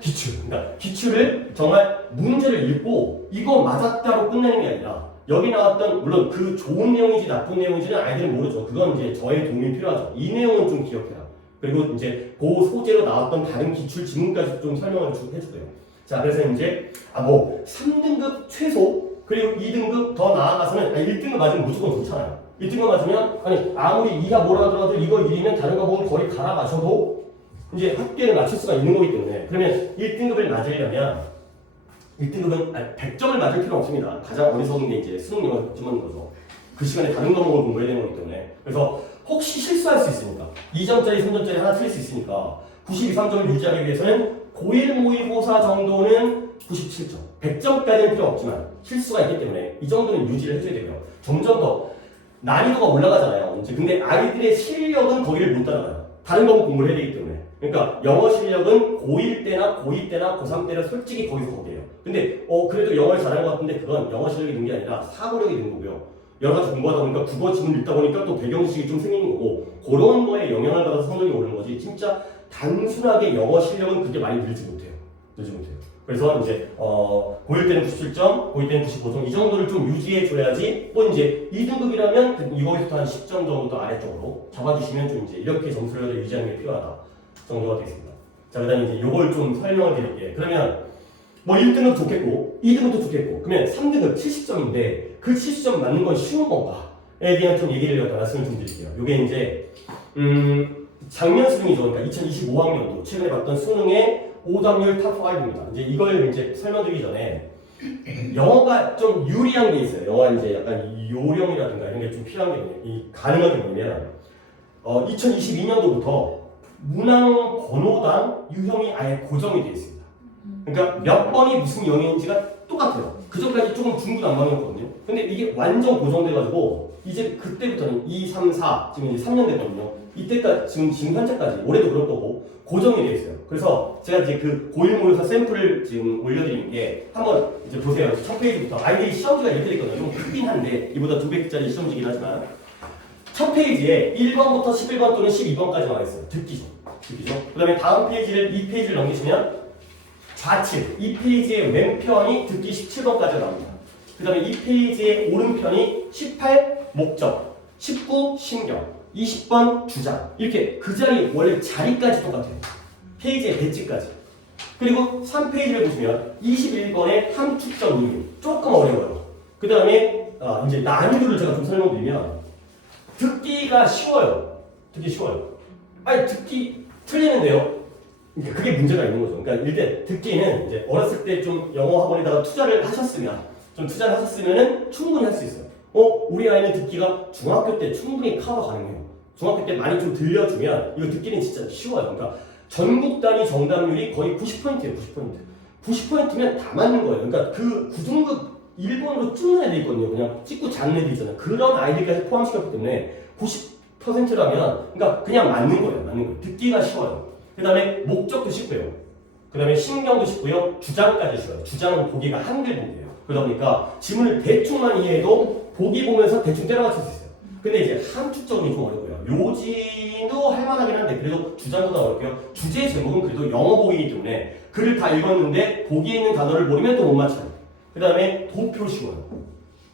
기출 그러니까 기출을 정말 문제를 읽고 이거 맞았다로 끝내는 게 아니라 여기 나왔던 물론 그 좋은 내용인지 나쁜 내용인지는 아이들은 모르죠. 그건 이제 저의 도움이 필요하죠. 이 내용은 좀 기억해라. 그리고 이제 그 소재로 나왔던 다른 기출 지문까지 좀 설명을 좀 해주고요. 자 그래서 이제 뭐 3등급 최소 그리고 2등급 더 나아가서는 1등급 맞으면 무조건 좋잖아요. 1등급 맞으면 아무리 2가 뭐라 하더라도 이거 1이면 다른 과목은 거의 갈아 마셔도 이제 합계를 맞출 수가 있는 거기 때문에 그러면 1등급을 맞으려면 1등급은 100점을 맞을 필요 없습니다. 가장 어리석은 게 이제 수능 영어 100점인 거죠. 그 시간에 다른 과목을 공부해야 되는 거기 때문에 그래서 혹시 실수할 수 있으니까 2점짜리, 3점짜리 하나 틀릴 수 있으니까 92, 3점을 유지하기 위해서는 고1 모의고사 정도는 97점 100점까지는 필요 없지만 실수가 있기 때문에 이 정도는 유지를 해줘야 되고요. 점점 더 난이도가 올라가잖아요. 이제 근데 아이들의 실력은 거기를 못 따라가요. 다른 과목 공부를 해야 되기 때문에 그러니까 영어 실력은 고1 때나 고2 때나 고3 때는 솔직히 거기서 거기에요. 근데 그래도 영어를 잘하는 것 같은데 그건 영어 실력이 는 게 아니라 사고력이 는 거고요. 여러 가지 공부하다 보니까 국어 지문 읽다 보니까 또 배경식이 좀 생기는 거고 그런 거에 영향을 받아서 성적이 오르는 거지 진짜 단순하게 영어 실력은 그렇게 많이 늘지 못해요. 그래서 이제 고1 때는 97점, 고2 때는 95점 이 정도를 좀 유지해 줘야지 뭐 이제 2등급이라면 이거에서 한 10점 정도 더 아래쪽으로 잡아주시면 좀 이제 이렇게 점수를 유지하는 게 필요하다 정도가 되겠습니다. 자 그다음에 이제 이걸 좀 설명을 드릴게요. 그러면 뭐 1등급 좋겠고 2등급도 좋겠고 그러면 3등급 70점인데 그 70점 맞는 건 쉬운 건가에 대한 좀 얘기를 말씀을 좀 드릴게요. 이게 이제 작년 수능이죠. 그러니까 2025학년도 최근에 봤던 수능의 오답률 탑5입니다. 이제 이걸 이제 설명드리기 전에 영어가 좀 유리한 게 있어요. 영어 이제 약간 요령이라든가 이런 게 좀 필요한 게 뭐냐면 이 가능한 게 뭐냐면 2022년도부터 문항 번호당 유형이 아예 고정이 되어 있습니다. 그러니까 몇 번이 무슨 영역인지가 똑같아요. 그전까지 조금 중구난방이었거든요. 근데 이게 완전 고정돼가지고 이제 그때부터는 2, 3, 4 지금 이제 3년 됐거든요. 이때까지 지금 현재까지 올해도 그럴 거고 고정이 되어 있어요. 그래서 제가 이제 그 고1 모의고사 샘플을 지금 올려드린 게 한번 이제 보세요. 첫 페이지부터 아이들이 시험지가 이렇게 되거든요. 좀 크긴 한데 이보다 200개짜리 시험지긴 하지만 첫 페이지에 1번부터 11번 또는 12번까지 나와 있어요. 듣기죠. 그 다음에 다음 페이지를 2페이지를 넘기시면 좌측 2페이지의 왼편이 듣기 17번까지 나옵니다. 그 다음에 2페이지의 오른편이 18 목적, 19 신경, 20번 주장 이렇게 그 자리 원래 자리까지 똑같아요. 페이지의 배치까지. 그리고 3페이지를 보시면 21번의 함축적 의미 조금 어려워요. 그 다음에 이제 난이도를 제가 좀 설명드리면 듣기가 쉬워요. 듣기 쉬워요. 아니 듣기 틀리는데요. 그게 문제가 있는 거죠. 그러니까 일단 듣기는 이제 어렸을 때 좀 영어 학원에다가 투자를 하셨으면은 충분히 할 수 있어요. 우리 아이는 듣기가 중학교 때 충분히 커버 가능해요. 중학교 때 많이 좀 들려주면 이거 듣기는 진짜 쉬워요. 그러니까 전국 단위 정답률이 거의 90%예요. 90%면 다 맞는 거예요. 그러니까 그 9등급 1번으로 찍는 애들 있거든요. 그냥 찍고 자는 애들 있잖아요. 그런 아이들까지 포함시켰기 때문에 90%라면 그러니까 그냥 맞는 거예요. 듣기가 쉬워요. 그 다음에 목적도 쉽고요. 그 다음에 신경도 쉽고요. 주장까지 쉬워요. 주장은 보기가 한글 보기예요. 그러다 보니까 지문을 대충만 이해해도 보기 보면서 대충 때려 맞출 수 있어요. 근데 이제 함축적으로 좀 어렵고요. 요지도 할만하긴 한데 그래도 주장보다 어렵고요. 주제 제목은 그래도 영어 보기이기 때문에 글을 다 읽었는데 보기에 있는 단어를 모르면 또 못 맞춰요. 그 다음에 도표 쉬워요.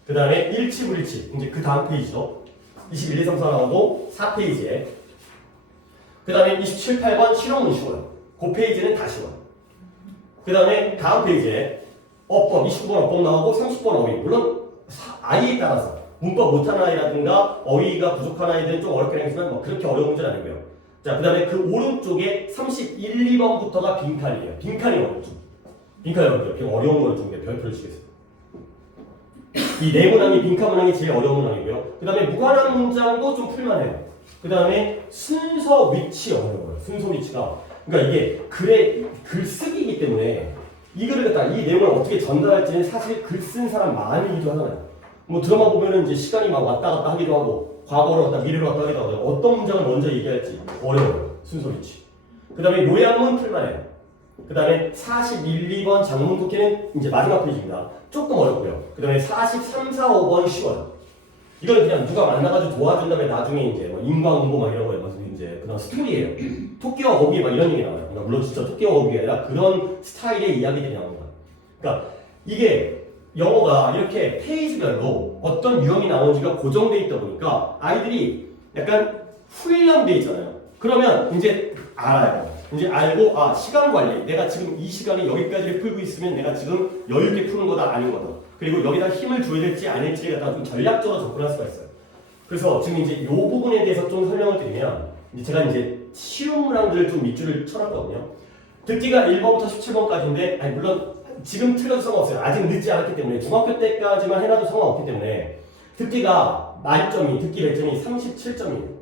그 다음에 일치불일치 이제 그 다음 페이지죠. 21, 2, 3, 4 나오고 4페이지에 그 다음에 27, 8번 실험은 쉬워요. 그 페이지는 다 쉬워요. 그 다음에 다음 페이지에 어법 29번 어법 나오고 30번 어휘. 물론 아이에 따라서 문법 못하는 아이라든가 어휘가 부족한 아이들은 좀 어렵게 하겠지만 뭐 그렇게 어려운 문제는 아니고요. 자, 그 다음에 그 오른쪽에 31, 2번부터가 빈칸이에요. 빈칸이 어렵죠. 빈칸이 어렵죠. 좀 어려운 거를 좀 별표를 치겠습니다. 이 네 문항이 빈칸 문항이 제일 어려운 문항이고요. 그 다음에 무관한 문장도 좀 풀만해요. 그 다음에 순서 위치 어려워요. 순서 위치가. 그러니까 이게 글쓰기이기 때문에 이 글을 갖다 이 내용을 어떻게 전달할지는 사실 글 쓴 사람 많이기도 하잖아요. 뭐 드라마 보면은 이제 시간이 막 왔다 갔다 하기도 하고 과거로 갔다 미래로 갔다 하기도 하고 어떤 문장을 먼저 얘기할지 어려워요. 순서 위치. 그 다음에 요약문 풀만해요. 그 다음에 41, 2번 장문 국기는 이제 마지막 페이지입니다. 조금 어렵고요. 그 다음에 43, 4, 5번 쉬워요. 이거는 그냥 누가 만나가지고 도와준 다음에 나중에 이제 뭐 인과응보 막 이런 거에 맞서 이제 그런 스토리예요. 토끼와 거북이 막 이런 얘기 나와요. 그러니까 물론 진짜 토끼와 거북이 아니라 그런 스타일의 이야기들이 나옵니다. 그러니까 이게 영어가 이렇게 페이지별로 어떤 유형이 나오는지가 고정돼 있다 보니까 아이들이 약간 훈련돼 있잖아요. 그러면 이제 알아요. 이제 알고 시간 관리. 내가 지금 이 시간에 여기까지를 풀고 있으면 내가 지금 여유 있게 푸는 거다 아닌 거다. 그리고 여기다 힘을 줘야 될지 아닐지에 갖다가 좀 전략적으로 접근할 수가 있어요. 그래서 지금 이제 이 부분에 대해서 좀 설명을 드리면 제가 이제 쉬운 문항들을 좀 밑줄을 쳐놨거든요. 듣기가 1번부터 17번까지인데 물론 지금 틀려도 상관없어요. 아직 늦지 않았기 때문에 중학교 때까지만 해놔도 상관없기 때문에 듣기가 만점이 듣기 100점이 37점이에요.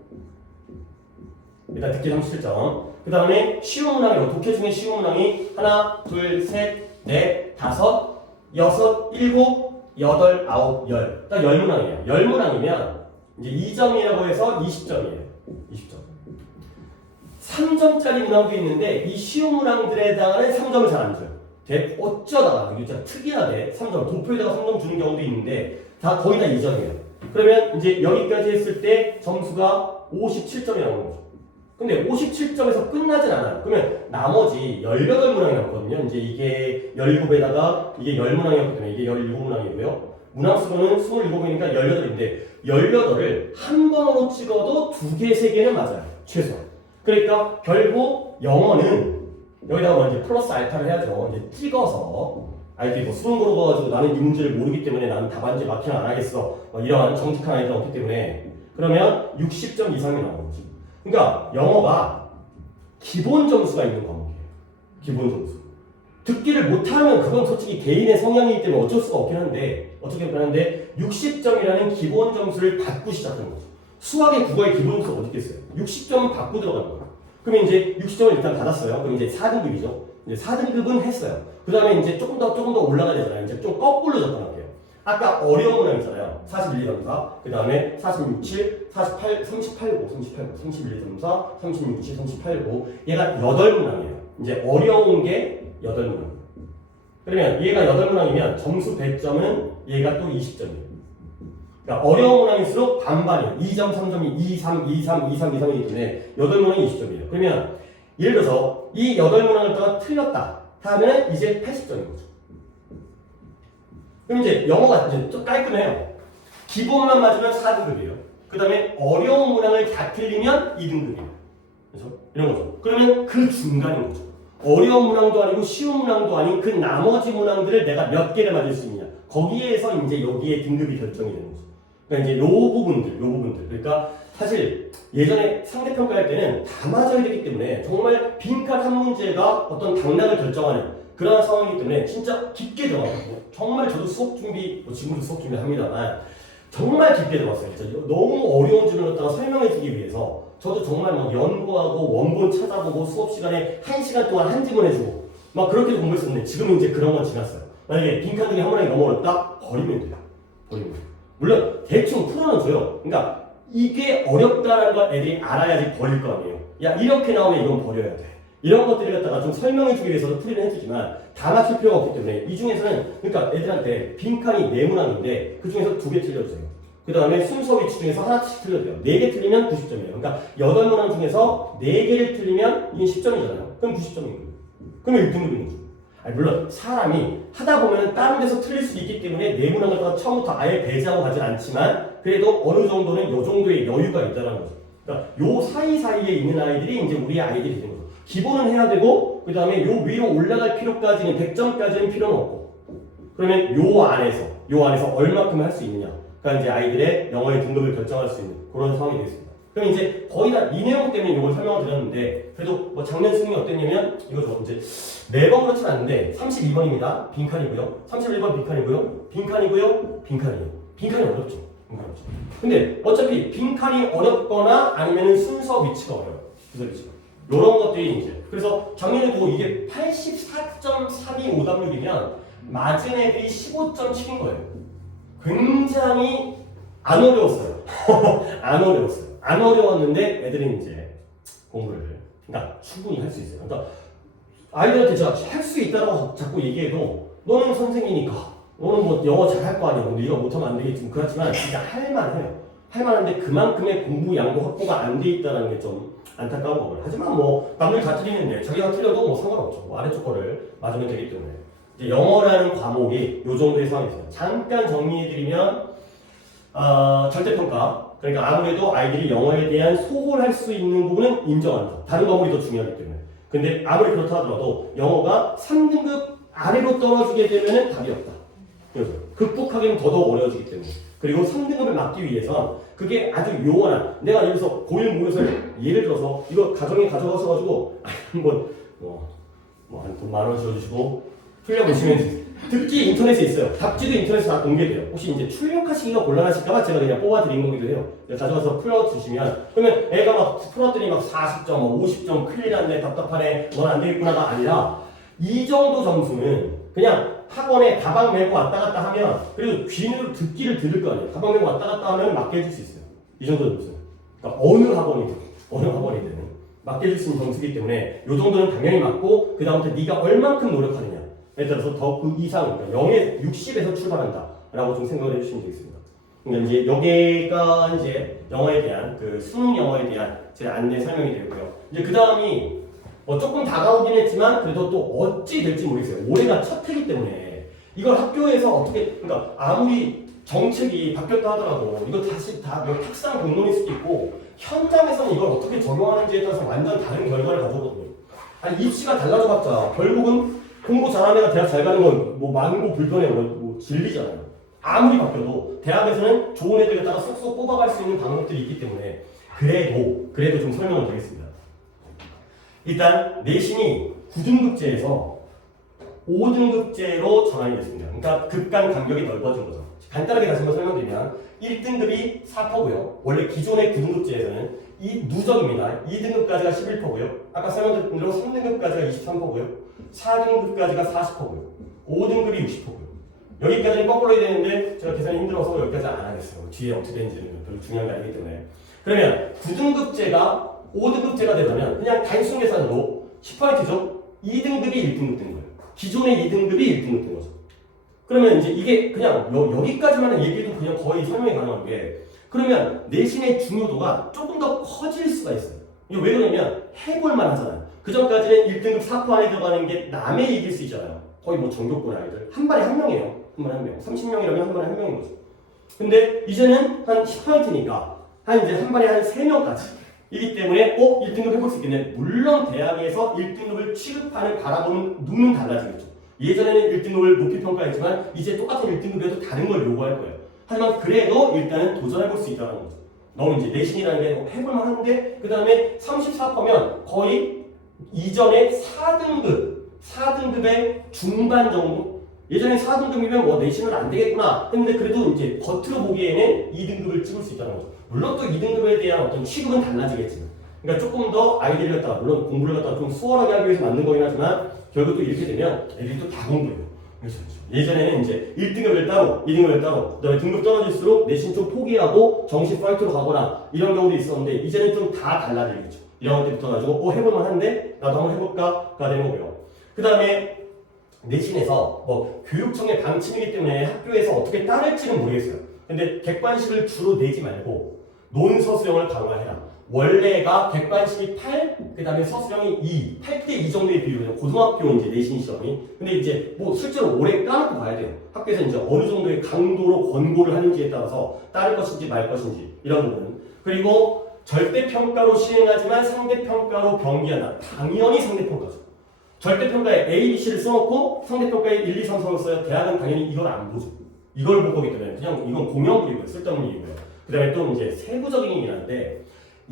일단 듣기 37점. 그 다음에 쉬운 문항이요. 독해 중에 쉬운 문항이 하나, 둘, 셋, 넷, 다섯, 여섯, 일곱, 여덟, 아홉, 열. 딱 10문항이에요. 10문항이면 이제 2점이라고 해서 20점이에요. 20점. 3점짜리 문항도 있는데 이 쉬운 문항들에 해당하는 3점을 잘 안 줘요. 어쩌다가 진짜 특이하게 3점, 도표에다가 3점 주는 경우도 있는데 거의 다 2점이에요. 그러면 이제 여기까지 했을 때 점수가 57점이 나오는 거죠. 근데 57점에서 끝나진 않아요. 그러면 나머지 18문항이 남거든요. 이제 이게 17에다가 이게 10문항이었기 때문에 이게 17문항이고요. 문항 수로는 27이니까 18인데 18을 한 번으로 찍어도 2개, 3개는 맞아요. 최소. 그러니까 결국 영어는 여기다가 이제 플러스 알파를 해야죠. 이제 찍어서 아이들이 뭐 수능 보러 가가지고 나는 이 문제를 모르기 때문에 나는 답안지 마킹 안 하겠어. 이러한 정직한 아이들은 없기 때문에 그러면 60점 이상이 나오는 거죠. 그러니까 영어가 기본 점수가 있는 과목이에요. 기본 점수. 듣기를 못하면 그건 솔직히 개인의 성향이기 때문에 어쩔 수가 없긴 한데 60점이라는 기본 점수를 받고 시작하는 거죠. 수학의 국어의 기본 점수가 어디 있겠어요? 60점은 받고 들어가는 거예요. 그러면 이제 60점을 일단 받았어요. 그럼 이제 4등급이죠. 이제 4등급은 했어요. 그 다음에 이제 조금 더 올라가야 되잖아요. 이제 좀 거꾸로 접근할게요. 아까 어려운 문항 있잖아요. 41, 2, 3, 4. 그 다음에 46, 7, 48, 38, 5, 31, 2, 3, 4, 36, 7, 38, 5. 얘가 8문항이에요. 이제 어려운 게 8문항. 그러면 얘가 8문항이면 점수 100점은 얘가 또 20점이에요. 그러니까 어려운 문항일수록 반반이에요. 2점, 3점이 2, 3, 2, 3, 2, 3, 2, 3이기 때문에 8문항이 20점이에요. 그러면 예를 들어서 이 8문항을 또 틀렸다 하면 이제 80점인 거죠. 그럼 이제 영어가 이제 좀 깔끔해요. 기본만 맞으면 4등급이에요. 그 다음에 어려운 문항을 다 틀리면 2등급이에요. 그렇죠? 이런 거죠. 그러면 그 중간인 거죠. 어려운 문항도 아니고 쉬운 문항도 아닌 그 나머지 문항들을 내가 몇 개를 맞을 수 있느냐. 거기에서 이제 여기에 등급이 결정이 되는 거죠. 그러니까 이제 요 부분들. 그러니까 사실 예전에 상대평가할 때는 다 맞아야 되기 때문에 정말 빈칸 한 문제가 어떤 당락을 결정하는 그런 상황이기 때문에 진짜 깊게 들어갔거든요. 정말 저도 수업 준비, 지금도 수업 준비합니다만 정말 깊게 들어갔어요. 진짜 너무 어려운 질문을 갖다가 설명해주기 위해서 저도 정말 막 연구하고 원본 찾아보고 수업 시간에 1시간 동안 한 지문 해주고 막 그렇게 공부했었는데 지금은 이제 그런 건 지났어요. 만약에 빈칸 중에 한 문항이 너무 어렵다? 버리면 돼요. 물론 대충 풀어는 줘요. 그러니까 이게 어렵다는 걸 애들이 알아야지 버릴 거 아니에요. 야 이렇게 나오면 이건 버려야 돼. 이런 것들을 갖다가 좀 설명해주기 위해서도 풀이를 해주지만 다 맞출 필요가 없기 때문에 이 중에서는 그러니까 애들한테 빈칸이 4문항인데 그 중에서 2개 틀려주세요. 그 다음에 순서 위치 중에서 하나씩 틀려줘요. 4개 틀리면 90점이에요. 그러니까 8문항 중에서 4개를 틀리면 이게 10점이잖아요. 그럼 90점이에요. 그러면 1등급인 거죠. 아니, 물론 사람이 하다 보면 다른 데서 틀릴 수도 있기 때문에 4문항을 다 처음부터 아예 배제하고 가진 않지만 그래도 어느 정도는 요 정도의 여유가 있다는 거죠. 그러니까 요 사이사이에 있는 아이들이 이제 우리의 아이들이 되는 거죠. 기본은 해야 되고 그 다음에 요 위로 올라갈 필요까지는 100점까지는 필요는 없고 그러면 요 안에서 얼마큼 할 수 있느냐 그러니까 이제 아이들의 영어의 등급을 결정할 수 있는 그런 상황이 되겠습니다. 그럼 이제 거의 다 이 내용 때문에 이걸 설명을 드렸는데 그래도 뭐 작년 수능이 어땠냐면 이거죠. 이제 매번 그렇진 않은데 32번입니다. 빈칸이고요. 31번 빈칸이고요. 빈칸이고요. 빈칸이에요. 빈칸이 어렵죠. 빈칸이 어렵죠. 근데 어차피 빈칸이 어렵거나 아니면은 순서 위치가 어려워요. 순서 위치가. 이런 것들이 이제 그래서 작년에도 이게 84.32 오답률이면 맞은 애들이 15.7인 거예요. 굉장히 안 어려웠어요. 안 어려웠는데 애들이 이제 공부를 그러니까 충분히 할 수 있어요. 그러니까 아이들한테 제가 할 수 있다고 자꾸 얘기해도 너는 선생이니까 너는 뭐 영어 잘할 거 아니야. 네가 못하면 안 되겠지. 그렇지만 진짜 할만해요. 할만한데 그만큼의 공부 양도 확보가 안 돼 있다는 게 좀 안타까운 거고요. 하지만 뭐 남들 다 틀리는데 자기가 틀려도 뭐 상관없죠. 뭐 아래쪽 거를 맞으면 되기 때문에 이제 영어라는 과목이 요 정도의 상황이 있어요. 잠깐 정리해드리면 절대평가 그러니까 아무래도 아이들이 영어에 대한 소홀할 수 있는 부분은 인정한다. 다른 과목이 더 중요하기 때문에. 근데 아무리 그렇다 하더라도 영어가 3등급 아래로 떨어지게 되면 답이 없다. 그래서 극복하기는 더더욱 어려워지기 때문에. 그리고 3등급을 막기 위해선 그게 아주 요원한 내가 여기서 고일 모의고사를 예를 들어서 이거 가정에 가져가셔가지고 한번 한 돈 10,000원 지어주시고 풀려보시면 듣기 인터넷에 있어요. 답지도 인터넷에 다 공개돼요. 혹시 이제 출력하시기가 곤란하실까봐 제가 그냥 뽑아드린 거기도 해요. 가져가서 풀어주시면 그러면 애가 막 풀었더니 막 40점, 50점 큰일 났네, 답답하네, 넌 안 되겠구나가 아니라 이 정도 점수는 그냥 학원에 가방 메고 왔다 갔다 하면 그래도 귀로 듣기를 들을 거 아니에요. 가방 메고 왔다 갔다 하면 맞게 해줄 수 있어요. 이 정도 점수는. 그러니까 어느 학원이든 맞게 해줄 수 있는 점수이기 때문에 이 정도는 당연히 맞고 그 다음부터 네가 얼만큼 노력하느냐에 따라서 더 그 이상 그러니까 0에 60에서 출발한다 라고 좀 생각을 해주시면 되겠습니다. 그러니까 이제 여기가 이제 영어에 대한 그 수능 영어에 대한 제 안내 설명이 되고요. 이제 그 다음이 조금 다가오긴 했지만 그래도 또 어찌 될지 모르겠어요. 올해가 첫 해이기 때문에 이걸 학교에서 어떻게 그러니까 아무리 정책이 바뀌었다 하더라도 이거 다시 다뭐 탁상 공론일 수도 있고 현장에서는 이걸 어떻게 적용하는지에 따라서 완전 다른 결과를 가져오거든요. 아니 입시가 달라져봤자 결국은 공부 잘하는 애가 대학 잘 가는 건 뭐 만고 불변의 뭐 진리잖아요. 아무리 바뀌어도 대학에서는 좋은 애들 갖다가 쏙쏙 뽑아갈 수 있는 방법들이 있기 때문에 그래도 좀 설명을 드리겠습니다. 일단 내신이 9등급제에서 5등급제로 전환이 됐습니다. 그러니까 급간 간격이 넓어진 거죠. 간단하게 다시 한번 설명드리면 1등급이 4%고요. 원래 기존의 9등급제에서는 이 누적입니다. 2등급까지가 11%고요. 아까 설명드린 대로 3등급까지가 23%고요. 4등급까지가 40%고요. 5등급이 60%고요. 여기까지는 거꾸로 해야 되는데 제가 계산이 힘들어서 여기까지 안 하겠어요. 뒤에 어떻게 되는지는 별로 중요한 게 아니기 때문에. 그러면 9등급제가 5등급제가 되려면 그냥 단순 계산으로 10%죠? 2등급이 1등급 된 거예요. 기존의 2등급이 1등급 된 거죠. 그러면 이제 이게 그냥 여기까지만 얘기해도 그냥 거의 설명이 가능한 게 그러면 내신의 중요도가 조금 더 커질 수가 있어요. 이게 왜 그러냐면 해볼만 하잖아요. 그 전까지는 1등급 4% 안에 들어가는 게 남의 이길 수 있잖아요. 거의 뭐 전교권 아이들. 한 발에 한 명이에요. 한 발에 한 명. 30명이라면 한 발에 한 명인 거죠. 근데 이제는 한 10%니까 이제 한 발에 한 3명까지. 이기 때문에 1등급 해볼 수 있겠네. 물론 대학에서 1등급을 취급하는 바라보는 눈은 달라지겠죠. 예전에는 1등급을 높이 평가했지만 이제 똑같은 1등급에도 다른 걸 요구할 거예요. 하지만 그래도 일단은 도전해볼 수 있다는 거죠. 너무 이제 내신이라는 게 해볼만 한데 그 다음에 34%면 거의 이전에 4등급의 중반 정도? 예전에 4등급이면 뭐 내신은 안 되겠구나 했는데 그래도 이제 겉으로 보기에는 2등급을 찍을 수 있다는 거죠. 물론 또 2등급에 대한 어떤 취급은 달라지겠지만 그러니까 조금 더 아이들을 갖다가 물론 공부를 갖다가 좀 수월하게 하기 위해서 만든 거긴 하지만 결국 또 이렇게 되면 애들이 또 다 공부해요. 그렇죠. 예전에는 이제 1등급을 따로 2등급을 따로 그다음에 등급 떨어질수록 내신 좀 포기하고 정시 파이트로 가거나 이런 경우도 있었는데 이제는 좀 다 달라지겠죠. 1학년 때부터 가지고 해볼만 한데 나도 한번 해볼까가 되는 거고요. 그 다음에 내신에서 뭐 교육청의 방침이기 때문에 학교에서 어떻게 따를지는 모르겠어요. 근데 객관식을 주로 내지 말고 논서수형을 강화해라. 원래가 객관식이 8, 그 다음에 서술형이 2, 8대 2 정도의 비율이에요. 고등학교 이제 내신 시험이. 근데 이제 뭐 실제로 오래 까놓고 봐야 돼요. 학교에서 이제 어느 정도의 강도로 권고를 하는지에 따라서 따를 것인지 말 것인지 이런 부분. 그리고 절대평가로 시행하지만 상대평가로 병기한다. 당연히 상대평가죠. 절대평가에 A, B, C를 써놓고 상대평가에 1, 2, 3, 4를 써요. 대학은 당연히 이걸 안 보죠. 이걸 볼 거기 때문에 그냥 이건 공용이고요. 쓸데없는 일이고요. 그 다음에 또 이제 세부적인 일이긴 한데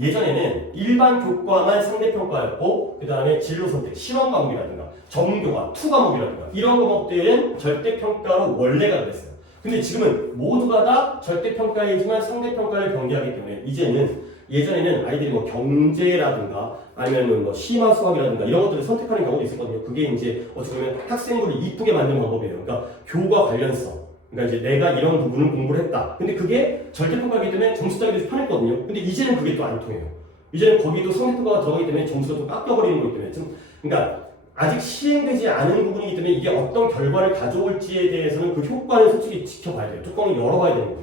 예전에는 일반 교과만 상대평가였고 그 다음에 진로 선택, 실험 과목이라든가 전문교과, 투 과목이라든가 이런 과목들은 절대평가로 원래가 그랬어요. 근데 지금은 모두가 다 절대평가이지만 상대평가를 병기하기 때문에 이제는 예전에는 아이들이 뭐 경제라든가 아니면 뭐 심화 수학이라든가 이런 것들을 선택하는 경우도 있었거든요. 그게 이제 어떻게 보면 학생들을 이쁘게 만드는 방법이에요. 그러니까 교과 관련성. 그러니까 이제 내가 이런 부분을 공부를 했다. 근데 그게 절대평가이기 때문에 점수 따기도 좀 편했거든요. 근데 이제는 그게 또 안 통해요. 이제는 거기도 상대평가가 들어가기 때문에 점수가 좀 깎여버리는 거기 때문에 좀 그러니까 아직 시행되지 않은 부분이기 때문에 이게 어떤 결과를 가져올지에 대해서는 그 효과는 솔직히 지켜봐야 돼요. 뚜껑을 열어봐야 되는 거예요.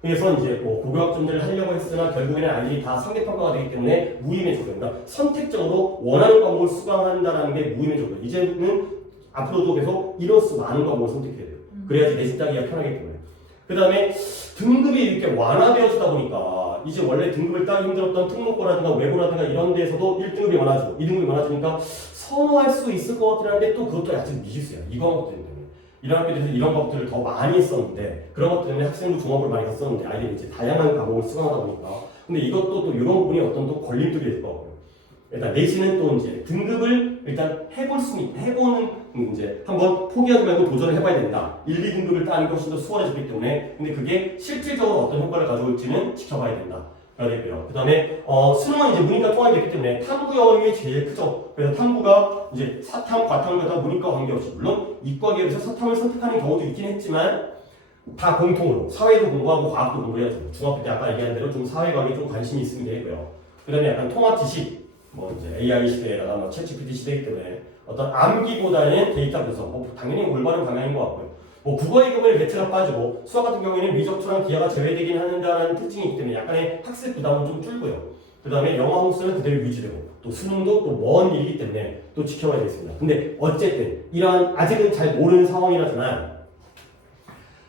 그래서 이제 뭐 고교학점제를 하려고 했으나 결국에는 아이들이 다 상대평가가 되기 때문에 무의미해져요. 그러니까 선택적으로 원하는 과목을 수강한다는 게 무의미해져요. 이제는 앞으로도 계속 이로써 많은 과목을 선택해야 돼요. 그래야지 내신 따기가 편하기 때문에. 그 다음에 등급이 이렇게 완화되어지다 보니까 이제 원래 등급을 따기 힘들었던 특목고라든가 외고라든가 이런 데에서도 1등급이 많아지고 2등급이 많아지니까 선호할 수 있을 것 같긴 한데 또 그것도 약간 미지수야. 이 과목들 때문에. 이런 학교들에서 이런 과목들을 더 많이 했었는데 그런 것 때문에 학생도 종합을 많이 갔었는데 아이들이 이제 다양한 과목을 수강하다 보니까 근데 이것도 또 이런 부분이 어떤 또 걸림돌이 될 것 같고요. 일단 내신은 또 이제 등급을 일단 해보는 이제 한번 포기하지 말고 도전을 해봐야 된다. 1, 2등급을 따는 게 훨씬 더 수월해졌기 때문에 근데 그게 실질적으로 어떤 효과를 가져올지는 지켜봐야 된다. 가 되고요. 그 다음에 수능은 이제 문이과 통합이 됐기 때문에 탐구 영역이 제일 크죠. 그래서 탐구가 이제 사탐, 과탐을 갖다가 문이과 관계없이 물론 이과 계열에서 사탐을 선택하는 경우도 있긴 했지만 다 공통으로 사회도 공부하고 과학도 공부해야죠. 중학교 때 아까 얘기한 대로 좀 사회과학에 좀 관심이 있으면 되고요. 그 다음에 약간 통합 지식 뭐 이제 AI 시대라가 뭐 챗GPT 시대이기 때문에 어떤 암기보다는 데이터 분석, 뭐 당연히 올바른 방향인 것 같고요. 뭐 국어의 경우에는 매체가 빠지고 수학 같은 경우에는 미적처럼 기하가 제외되긴 하는다는 특징이 있기 때문에 약간의 학습 부담은 좀 줄고요. 그 다음에 영어 홍수는 그대로 유지되고 또 수능도 또 먼 일이기 때문에 또 지켜봐야 되겠습니다. 근데 어쨌든 이러한 아직은 잘 모르는 상황이라지만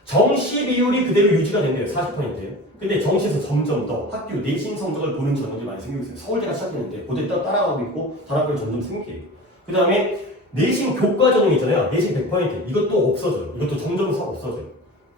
정시 비율이 그대로 유지가 된대요. 40%예요. 근데 정시에서 점점 더 학교 내신 성적을 보는 전형들이 많이 생기고 있어요. 서울대가 시작했는데 그때 따라가고 있고 다른 학교를 점점 생기게. 그 다음에 내신 교과 전형 있잖아요. 내신 100% 이것도 없어져요. 이것도 점점 없어져요.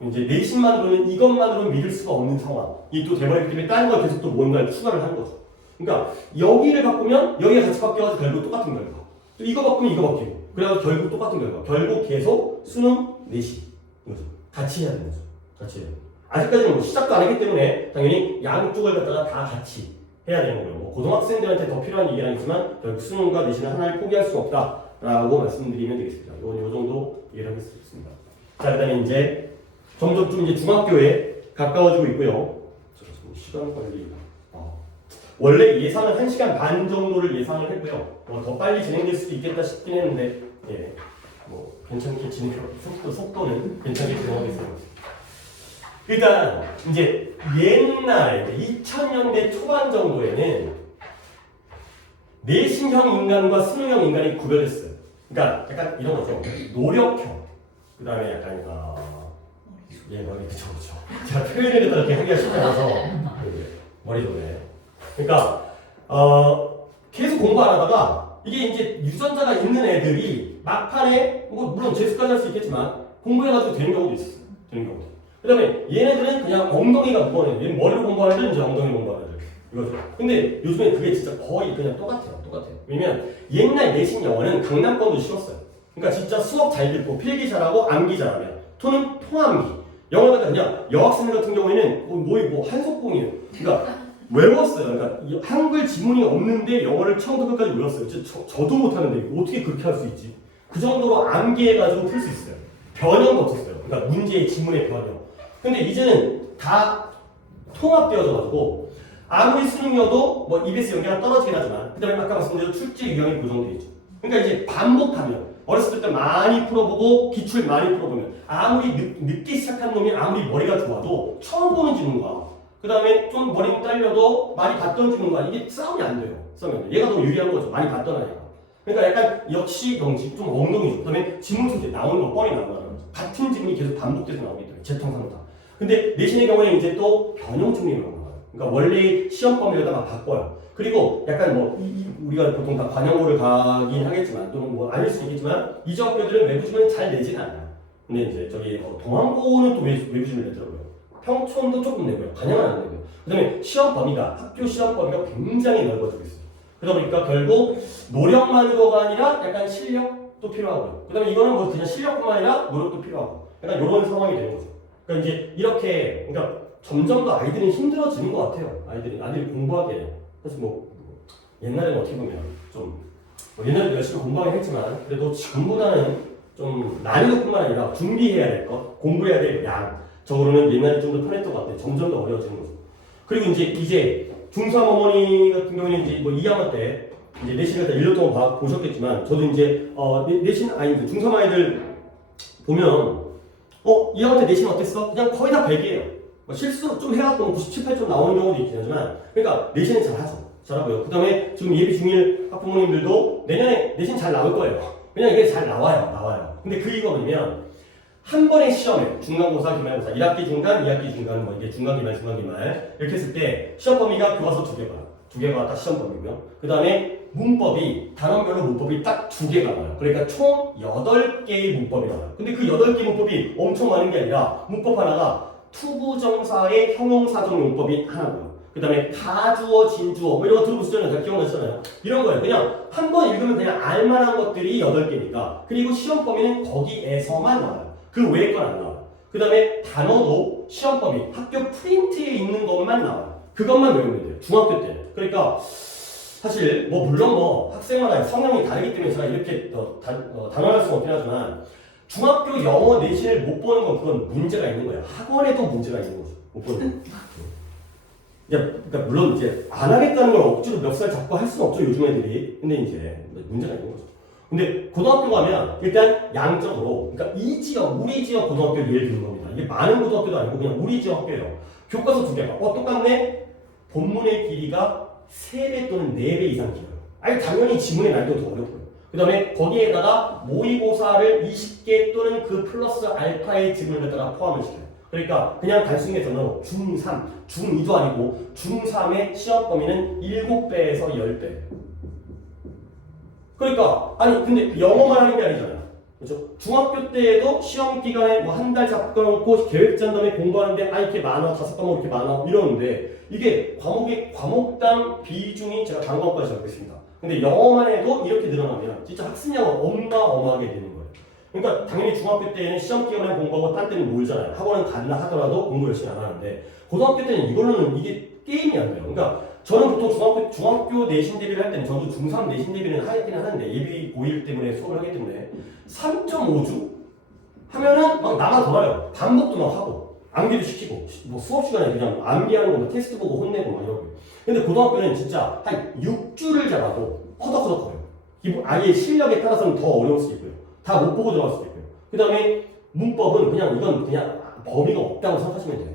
이제 내신만으로는 이것만으로는 믿을 수가 없는 상황이 또 돼버리기 때문에 다른 걸 계속 또 뭔가를 추가를 하는 거죠. 그러니까 여기를 바꾸면 여기가 같이 바뀌어서 결국 똑같은 결과. 또 이거 바꾸면 이거 바뀌고. 그래서 결국 똑같은 결과. 결국 계속 수능, 내신 이거죠. 같이 해야 되는 거죠. 같이 해야 돼요. 아직까지는 뭐 시작도 안 했기 때문에 당연히 양쪽을 갖다가 다 같이 해야 되는 거고요. 뭐 고등학생들한테 더 필요한 얘기는 아니지만 결국 수능과 내신은 하나를 포기할 수 없다라고 말씀드리면 되겠습니다. 요 정도 이해를 하겠습니다. 자, 그다음에 이제 점점 좀 이제 중학교에 가까워지고 있고요. 시간 관리. 원래 예상은 1시간 반 정도를 예상을 했고요. 더 빨리 진행될 수도 있겠다 싶긴 했는데, 예, 뭐 괜찮게 속도는 괜찮게 진행하겠습니다. 일단 이제 옛날 2000년대 초반 정도에는 내신형 인간과 수능형 인간이 구별했어요. 그러니까 약간 이런 거죠. 노력형. 그 다음에 약간 머리 그쵸. 제가 표현을 그렇게 하기가 쉽지 않아서 머리 좋네. 그러니까 계속 공부 안 하다가 이게 이제 유전자가 있는 애들이 막판에 뭐 물론 재수까지 할 수 있겠지만 공부해가지고 되는 경우도 있었어요. 되는 경우도. 그 다음에 얘네들은 그냥 엉덩이가 무거워요. 얘는 머리로 공부하는 애들, 이제 엉덩이 공부하는 애들. 이거죠. 근데 요즘에 그게 진짜 거의 그냥 똑같아요. 왜냐면 옛날 내신 영어는 강남권도 쉬웠어요. 그러니까 진짜 수업 잘 듣고 필기 잘하고 암기 잘하면 토는 통암기. 영어가 그냥 여학생 같은 경우에는 뭐 한속봉이에요. 그러니까 외웠어요. 그러니까 한글 지문이 없는데 영어를 처음부터 끝까지 외웠어요. 저도 못하는데 어떻게 그렇게 할 수 있지? 그 정도로 암기해가지고 풀 수 있어요. 변형도 없었어요. 그러니까 문제의 지문의 변형. 근데 이제는 다 통합되어져가지고 아무리 수능이어도 뭐 EBS 연계가 떨어지긴 하지만 그다음에 아까 말씀드린 출제 유형이 고정되어 있죠. 그러니까 이제 반복하면 어렸을 때 많이 풀어보고 기출 많이 풀어보면 아무리 늦게 시작한 놈이 아무리 머리가 좋아도 처음 보는 지문과 그 다음에 좀 머리가 딸려도 많이 봤던 지문과 이게 싸움이 안 돼요. 싸움이 안 돼요. 얘가 더 유리한 거죠. 많이 봤던 아이가. 그러니까 약간 역시 영식 좀 엉덩이죠. 그 다음에 지문 문제 나오는 거 뻔히 나온다는 거죠. 같은 지문이 계속 반복돼서 나오기 때문에 재통상 다. 근데 내신의 경우에는 이제 또 변형 총리로 나와요. 그러니까 원래 시험 범위에다가 바꿔요. 그리고 약간 뭐 우리가 보통 다 관영고를 가긴 하겠지만 또는 뭐 아닐 수 있겠지만 이저 학교들은 외부 지문을 잘 내지는 않아요. 근데 이제 저기 동암고는 또 외부 지문을 내더라고요. 평촌도 조금 내고요. 관영은 안 내고요. 그다음에 시험 범위가 학교 시험 범위가 굉장히 넓어지고 있어요. 그러다 보니까 결국 노력만으로가 아니라 약간 실력도 필요하고요. 그다음에 이거는 뭐 그냥 실력뿐만 아니라 노력도 필요하고 약간 이런 상황이 되는 거죠. 그러니까 이제 이렇게 그러니까 점점 더 아이들이 힘들어지는 것 같아요. 아이들이 공부하기에 사실 뭐 옛날에는 어떻게 보면 좀뭐 옛날에도 열심히 공부하긴 했지만 그래도 지금보다는 좀 난이도뿐만 아니라 준비해야 될 것, 공부해야 될 양 적으로는 옛날에 좀 더 편했던 것 같아요. 점점 더 어려워지는 거죠. 그리고 이제 중3 어머니 같은 경우는 이제 뭐 2학년 때 이제 내신을 다 1년 동안 보셨겠지만 저도 이제 내신 아이들 중3 아이들 보면 2학년 때 내신 어땠어? 그냥 거의 다 100이에요. 실수 좀 해갖고 97, 8점 나오는 경우도 있긴 하지만 그러니까 내신은 잘하고요. 그 다음에 지금 예비 중1 학부모님들도 내년에 내신 잘 나올 거예요. 그냥 이게 잘 나와요. 근데 그 이유가 뭐냐면 한 번의 시험에 중간고사, 기말고사 1학기 중간, 2학기 중간 뭐 이게 중간, 기말, 중간, 기말 이렇게 했을 때 시험 범위가 교과서 2개가 딱 시험 범위고요. 그 다음에 문법이 단원별로 문법이 딱 2개가 나와요. 그러니까 총 8개의 문법이 나와요. 근데 그 8개 문법이 엄청 많은 게 아니라 문법 하나가 투부정사의 형용사적 용법이 하나고요. 그 다음에 가주어, 진주어 뭐 이런 거 들어보시잖아요. 다 기억나시잖아요. 이런 거예요. 그냥 한 번 읽으면 그냥 알만한 것들이 8개니까 그리고 시험 범위는 거기에서만 나와요. 그 외의 건 안 나와요. 그 다음에 단어도 시험 범위 학교 프린트에 있는 것만 나와요. 그것만 외우면 돼요. 중학교 때. 그러니까 사실 뭐 물론 뭐 학생마다 성향이 다르기 때문에 제가 이렇게 단언할 수는 없긴 하지만 중학교 영어 내신을 못 보는 건 그건 문제가 있는 거예요. 학원에도 문제가 있는 거죠. 못 보는 거. 그러니까 물론 이제 안 하겠다는 걸 억지로 멱살 잡고 할 수는 없죠. 요즘 애들이. 근데 이제 문제가 있는 거죠. 근데 고등학교 가면 일단 양적으로 그러니까 이 지역, 우리 지역 고등학교를 예를 드는 겁니다. 이게 많은 고등학교도 아니고 그냥 우리 지역 학교예요. 교과서 2개가 똑같네. 본문의 길이가 3배 또는 4배 이상 길어요. 아니 당연히 지문의 난이도도 더 어렵고요. 그 다음에 거기에다가 모의고사를 20개 또는 그 플러스 알파의 지문을 갖다가 포함을 시켜요. 그러니까 그냥 단순히 해서는 중3, 중2도 아니고 중3의 시험 범위는 7배에서 10배. 그러니까 아니 근데 영어만 하는 게 아니잖아요. 그렇죠? 중학교 때에도 시험 기간에 뭐 한 달 잡아놓고 계획 짠 다음에 공부하는데 이렇게 많아, 5과목 이렇게 많아 이러는데 이게 과목당 비중이 제가 다른 것까지 잡고 있습니다. 근데 영어만 해도 이렇게 늘어나면 진짜 학습량은 어마어마하게 되는 거예요. 그러니까 당연히 중학교 때는 시험 기간에 공부하고 딴 때는 놀잖아요. 학원은 간다 하더라도 공부 열심히 안 하는데 고등학교 때는 이걸로는 이게 게임이 안 돼요. 그러니까 저는 보통 중학교 내신 대비를 할 때는 저도 중3 내신 대비는 하기는 하는데 예비 고1 때문에 수업을 하기 때문에 3.5주 하면은 막 나만 돌아요. 반복도 막 하고 암기도 시키고 뭐 수업 시간에 그냥 암기하는 거 뭐 테스트 보고 혼내고 막 이러고. 근데 고등학교는 진짜 한 6주를 잡아도 허덕허덕거려요. 아예 실력에 따라서는 더 어려울 수도 있고요. 다 못 보고 들어갈 수도 있고요. 그 다음에 문법은 이건 그냥 범위가 없다고 생각하시면 돼요.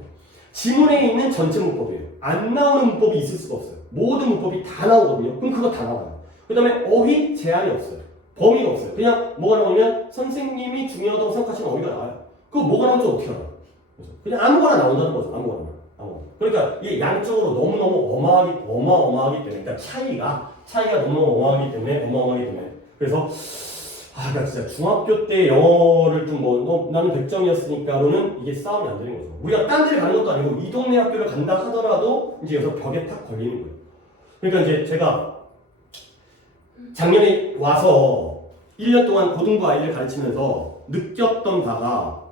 지문에 있는 전체 문법이에요. 안 나오는 문법이 있을 수가 없어요. 모든 문법이 다 나오거든요. 그럼 그거 다 나와요. 그 다음에 어휘 제한이 없어요. 범위가 없어요. 그냥 뭐가 나오면 선생님이 중요하다고 생각하시는 어휘가 나와요. 그거 뭐가 나오는지 어떻게 알아요? 그냥 아무거나 나온다는 거죠. 아무거나. 그러니까 이게 양적으로 너무너무 어마어마하기 때문에 그러니까 차이가 너무 어마어마하기 때문에 그래서 그러니까 진짜 중학교 때 영어를 좀 나는 100점이었으니까로는 이게 싸움이 안 되는 거죠. 우리가 딴 데를 가는 것도 아니고 이 동네 학교를 간다 하더라도 이제 여기서 벽에 탁 걸리는 거예요. 그러니까 이제 제가 작년에 와서 1년 동안 고등부 아이를 가르치면서 느꼈던 바가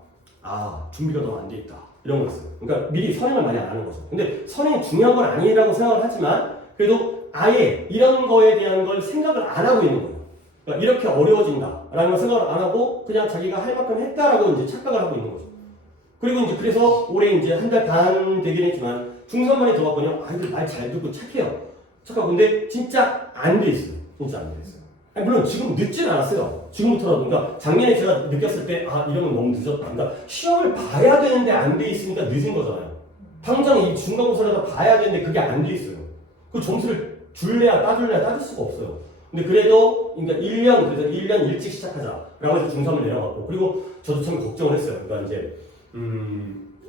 준비가 너무 안 돼 있다. 이런 거였어요. 그러니까 미리 선행을 많이 안 하는 거죠. 근데 선행이 중요한 건 아니라고 생각을 하지만 그래도 아예 이런 거에 대한 걸 생각을 안 하고 있는 거예요. 그러니까 이렇게 어려워진다라는 걸 생각을 안 하고 그냥 자기가 할 만큼 했다라고 이제 착각을 하고 있는 거죠. 그리고 이제 그래서 올해 이제 한 달 반 되긴 했지만 중3만에 들어갔거든요. 아이들 말 잘 듣고 착해요. 착하고 근데 진짜 안 돼 있어요. 진짜 안 돼 있어요. 아니, 물론 지금 늦진 않았어요. 지금부터라도. 그러니까 작년에 제가 느꼈을 때 아 이러면 너무 늦었다. 그러니까 시험을 봐야 되는데 안 돼 있으니까 늦은 거잖아요. 당장 이 중간고사를 봐야 되는데 그게 안 돼 있어요. 그 점수를 줄래야 따질 수가 없어요. 근데 그래도 그러니까 1년 일찍 시작하자라고 해서 중3을 내려갔고 그리고 저도 참 걱정을 했어요. 그러니까 이제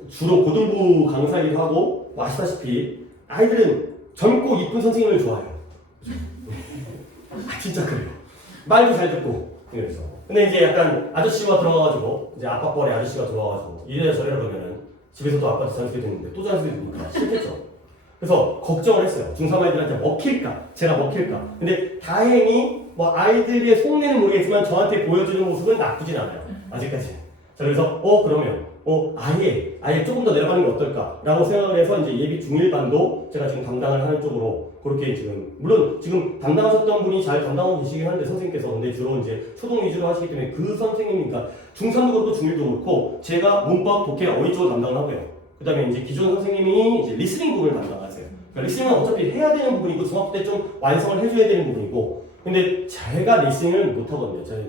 주로 고등부 강사이기도 하고 아시다시피 아이들은 젊고 이쁜 선생님을 좋아해요. 아, 진짜 그래요. 말도 잘 듣고 그래서 근데 이제 약간 아저씨가 들어와가지고 이제 아빠뻘에 아저씨가 들어와가지고 이래라 저래라 그러면은 집에서도 아빠한테 잔소리 듣는데 또 잔소리 듣니까 싫겠죠. 그래서 걱정을 했어요. 중3 아이들한테 먹힐까? 제가 먹힐까? 근데 다행히 뭐 아이들의 속내는 모르겠지만 저한테 보여주는 모습은 나쁘진 않아요. 아직까지. 자, 그래서 그러면 아예 조금 더 내려가는 게 어떨까라고 생각을 해서 이제 예비 중1반도 제가 지금 담당을 하는 쪽으로 그렇게 지금 물론 지금 담당하셨던 분이 잘 담당하고 계시긴 한데 선생님께서 근데 주로 이제 초등 위주로 하시기 때문에 그 선생님이니까 중3도 그렇고 중1도 그렇고 제가 문법, 독해, 어휘 쪽을 담당을 하고요. 그 다음에 이제 기존 선생님이 이제 리스닝 부분을 담당하세요. 그러니까 리스닝은 어차피 해야 되는 부분이고 중학교 때 좀 완성을 해줘야 되는 부분이고 근데 제가 리스닝을 못하거든요. 제가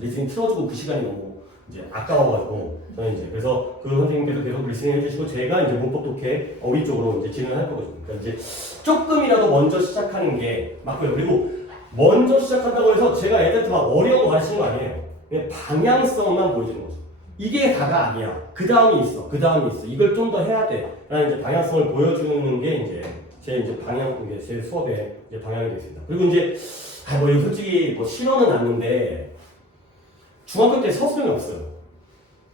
리스닝 틀어주고 그 시간이 너무 이제 아까워가지고 저는 이제 그래서 그 선생님께서 계속 리스닝 해주시고 제가 이제 문법 독해 어휘 쪽으로 이제 진행을 할 거거든요. 그러니까 이제 조금이라도 먼저 시작하는 게 맞고요. 그리고 먼저 시작한다고 해서 제가 애들한테 막 어려운 거 가르치는 거 아니에요. 그냥 방향성만 보여주는 거죠. 이게 다가 아니야. 그 다음이 있어. 그 다음이 있어. 이걸 좀 더 해야 돼. 라는 이제 방향성을 보여주는 게 이제 제 이제 이게 제 수업의 이제 방향이 되겠습니다. 그리고 이제 뭐 이거 솔직히 뭐 신호는 났는데 중학교 때 서술형이 없어요.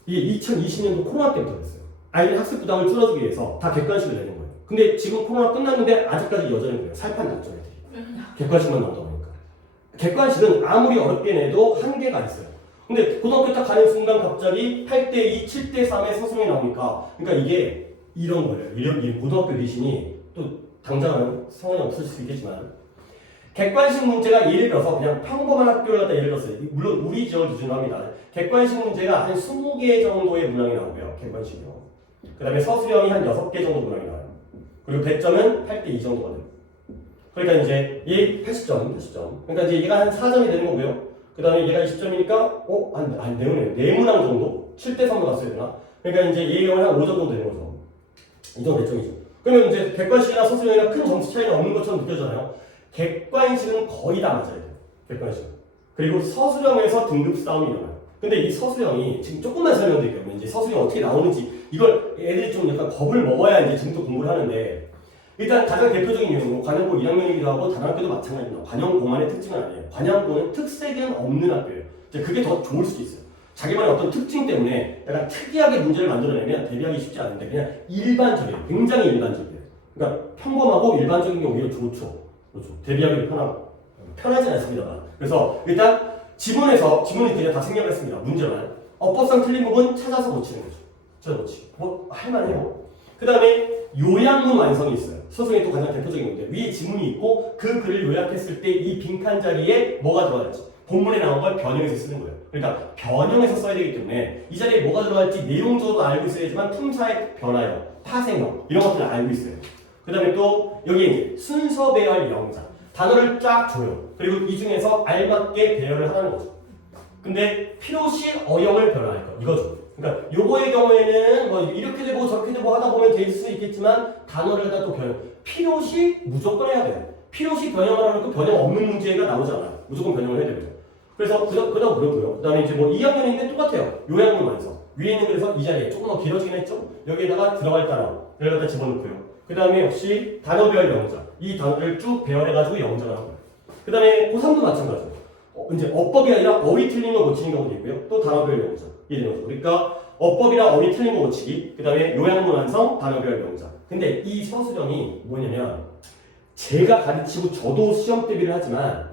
이게 2020년도 코로나 때부터 됐어요. 아이들 학습 부담을 줄여주기 위해서 다 객관식을 내는 거예요. 근데 지금 코로나 끝났는데 아직까지 여전히 그래요. 살판 났죠, 애들이. 객관식만 나오다 보니까. 객관식은 아무리 어렵게 내도 한계가 있어요. 근데 고등학교 딱 가는 순간 갑자기 8대2, 7대3의 서술형이 나오니까 그러니까 이게 이런 거예요. 이 고등학교 리신이 또 당장은 성원이 없어질 수 있겠지만 객관식 문제가 예를 들어서 그냥 평범한 학교를 갖다 예를 들었어요. 물론 우리 지역을 기준으로 합니다. 객관식 문제가 한 20개 정도의 문항이 나오고요. 객관식이요. 그 다음에 서술형이 한 6개 정도 문항이 나와요. 그리고 배점은 8대2 정도가 돼요. 그러니까 이제 얘 80점. 그러니까 이제 얘가 한 4점이 되는 거고요. 그 다음에 얘가 20점이니까 네문항 정도? 7대3로 갔어야 되나? 그러니까 이제 얘 경우는 한 5점 정도 되는 거죠. 이 정도 몇 점이죠. 그러면 이제 객관식이나 서술형이나 큰 점수 차이가 없는 것처럼 느껴져요. 객관식은 거의 다 맞아야 돼요. 객관식. 그리고 서술형에서 등급 싸움이 일어나요. 근데 이 서술형이 지금 조금만 설명드릴게요. 이제 서술형이 어떻게 나오는지 이걸 애들이 좀 약간 겁을 먹어야 이제 지금도 공부를 하는데 일단 가장 대표적인 이유는 관영고 1학년이기도 하고 단학교도 마찬가지입니다. 관영고만의 특징은 아니에요. 관영고는 특색은 없는 학교예요. 이제 그게 더 좋을 수도 있어요. 자기만의 어떤 특징 때문에 약간 특이하게 문제를 만들어내면 대비하기 쉽지 않은데 그냥 일반적이에요. 굉장히 일반적이에요. 그러니까 평범하고 일반적인 게 오히려 좋죠. 그렇죠. 대비하기 편하진 않습니다만. 그래서 일단 지문이 그냥 다 생략했습니다. 문제만. 어법상 틀린 부분 찾아서 고치는 거죠. 찾아서 고치고. 뭐 할만해요. 그 다음에 요약문 완성이 있어요. 서술형이 또 가장 대표적인 건데 위에 지문이 있고 그 글을 요약했을 때 이 빈칸 자리에 뭐가 들어갈지 본문에 나온 걸 변형해서 쓰는 거예요. 그러니까 변형해서 써야 되기 때문에 이 자리에 뭐가 들어갈지 내용적으로 알고 있어야지만 품사의 변화형, 파생형 이런 것들을 알고 있어요. 그 다음에 또 여기에 이제 순서 배열 영자 단어를 쫙 줘요. 그리고 이 중에서 알맞게 배열을 하는 거죠. 근데 필요시 어형을 변화할 거 이거죠. 그러니까 요거의 경우에는 뭐 이렇게 되고 저렇게 되고 하다 보면 될 수 있겠지만 단어를 다 또 변형 필요시 무조건 해야 돼요. 필요시 변형을 하는 그 변형 없는 문제가 나오잖아요. 무조건 변형을 해야 되죠. 그래서 그다음 그렇고요. 그 다음에 이제 뭐 2학년인데 똑같아요. 요약문 완성. 위에 있는 그래서 이 자리에 조금 더 길어지긴 했죠. 여기에다가 들어갈 단어 여기다 가 집어넣고요. 그 다음에 역시 단어별 영자 이 단어를 쭉 배열해가지고 영자를 하고요. 그 다음에 고3도 마찬가지예요. 이제 어법이 아니라 어휘 틀린 거 고치는 경우도 있고요. 또 단어별 영자 이런 거죠. 그러니까 어법이랑 어휘 틀린 거 고치기 그 다음에 요약문 완성 단어별 영자. 근데 이 서술형이 뭐냐면 제가 가르치고 저도 시험 대비를 하지만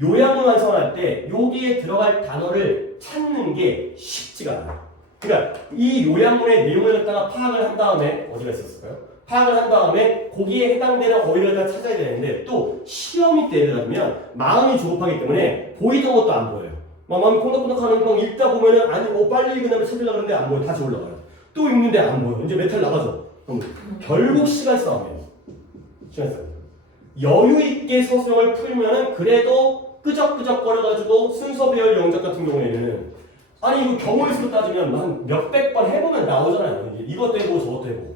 요약문 완성할 때 여기에 들어갈 단어를 찾는 게 쉽지가 않아요. 그러니까 이 요약문의 내용을 갖다가 파악을 한 다음에 어디가 있었을까요? 파악을 한 다음에 거기에 해당되는 어휘를 다 찾아야 되는데 또 시험이 때려면 마음이 조급하기 때문에 보이던 것도 안 보여요. 막 마음이 콩닥콩닥 하는 거 읽다 보면은 아니 빨리 읽은 다음에 찾으려고 하는데 안 보여. 다시 올라가요. 또 읽는데 안 보여. 이제 메탈 나가죠. 그럼 결국 시간 싸움이에요. 시간 싸움. 여유 있게 서술형을 풀면은 그래도 끄적끄적거려가지고 순서 배열 영작 같은 경우에는 아니 이거 경우의 수로 따지면 한 몇백 번 해보면 나오잖아요. 이것도 해보고 저것도 해보고.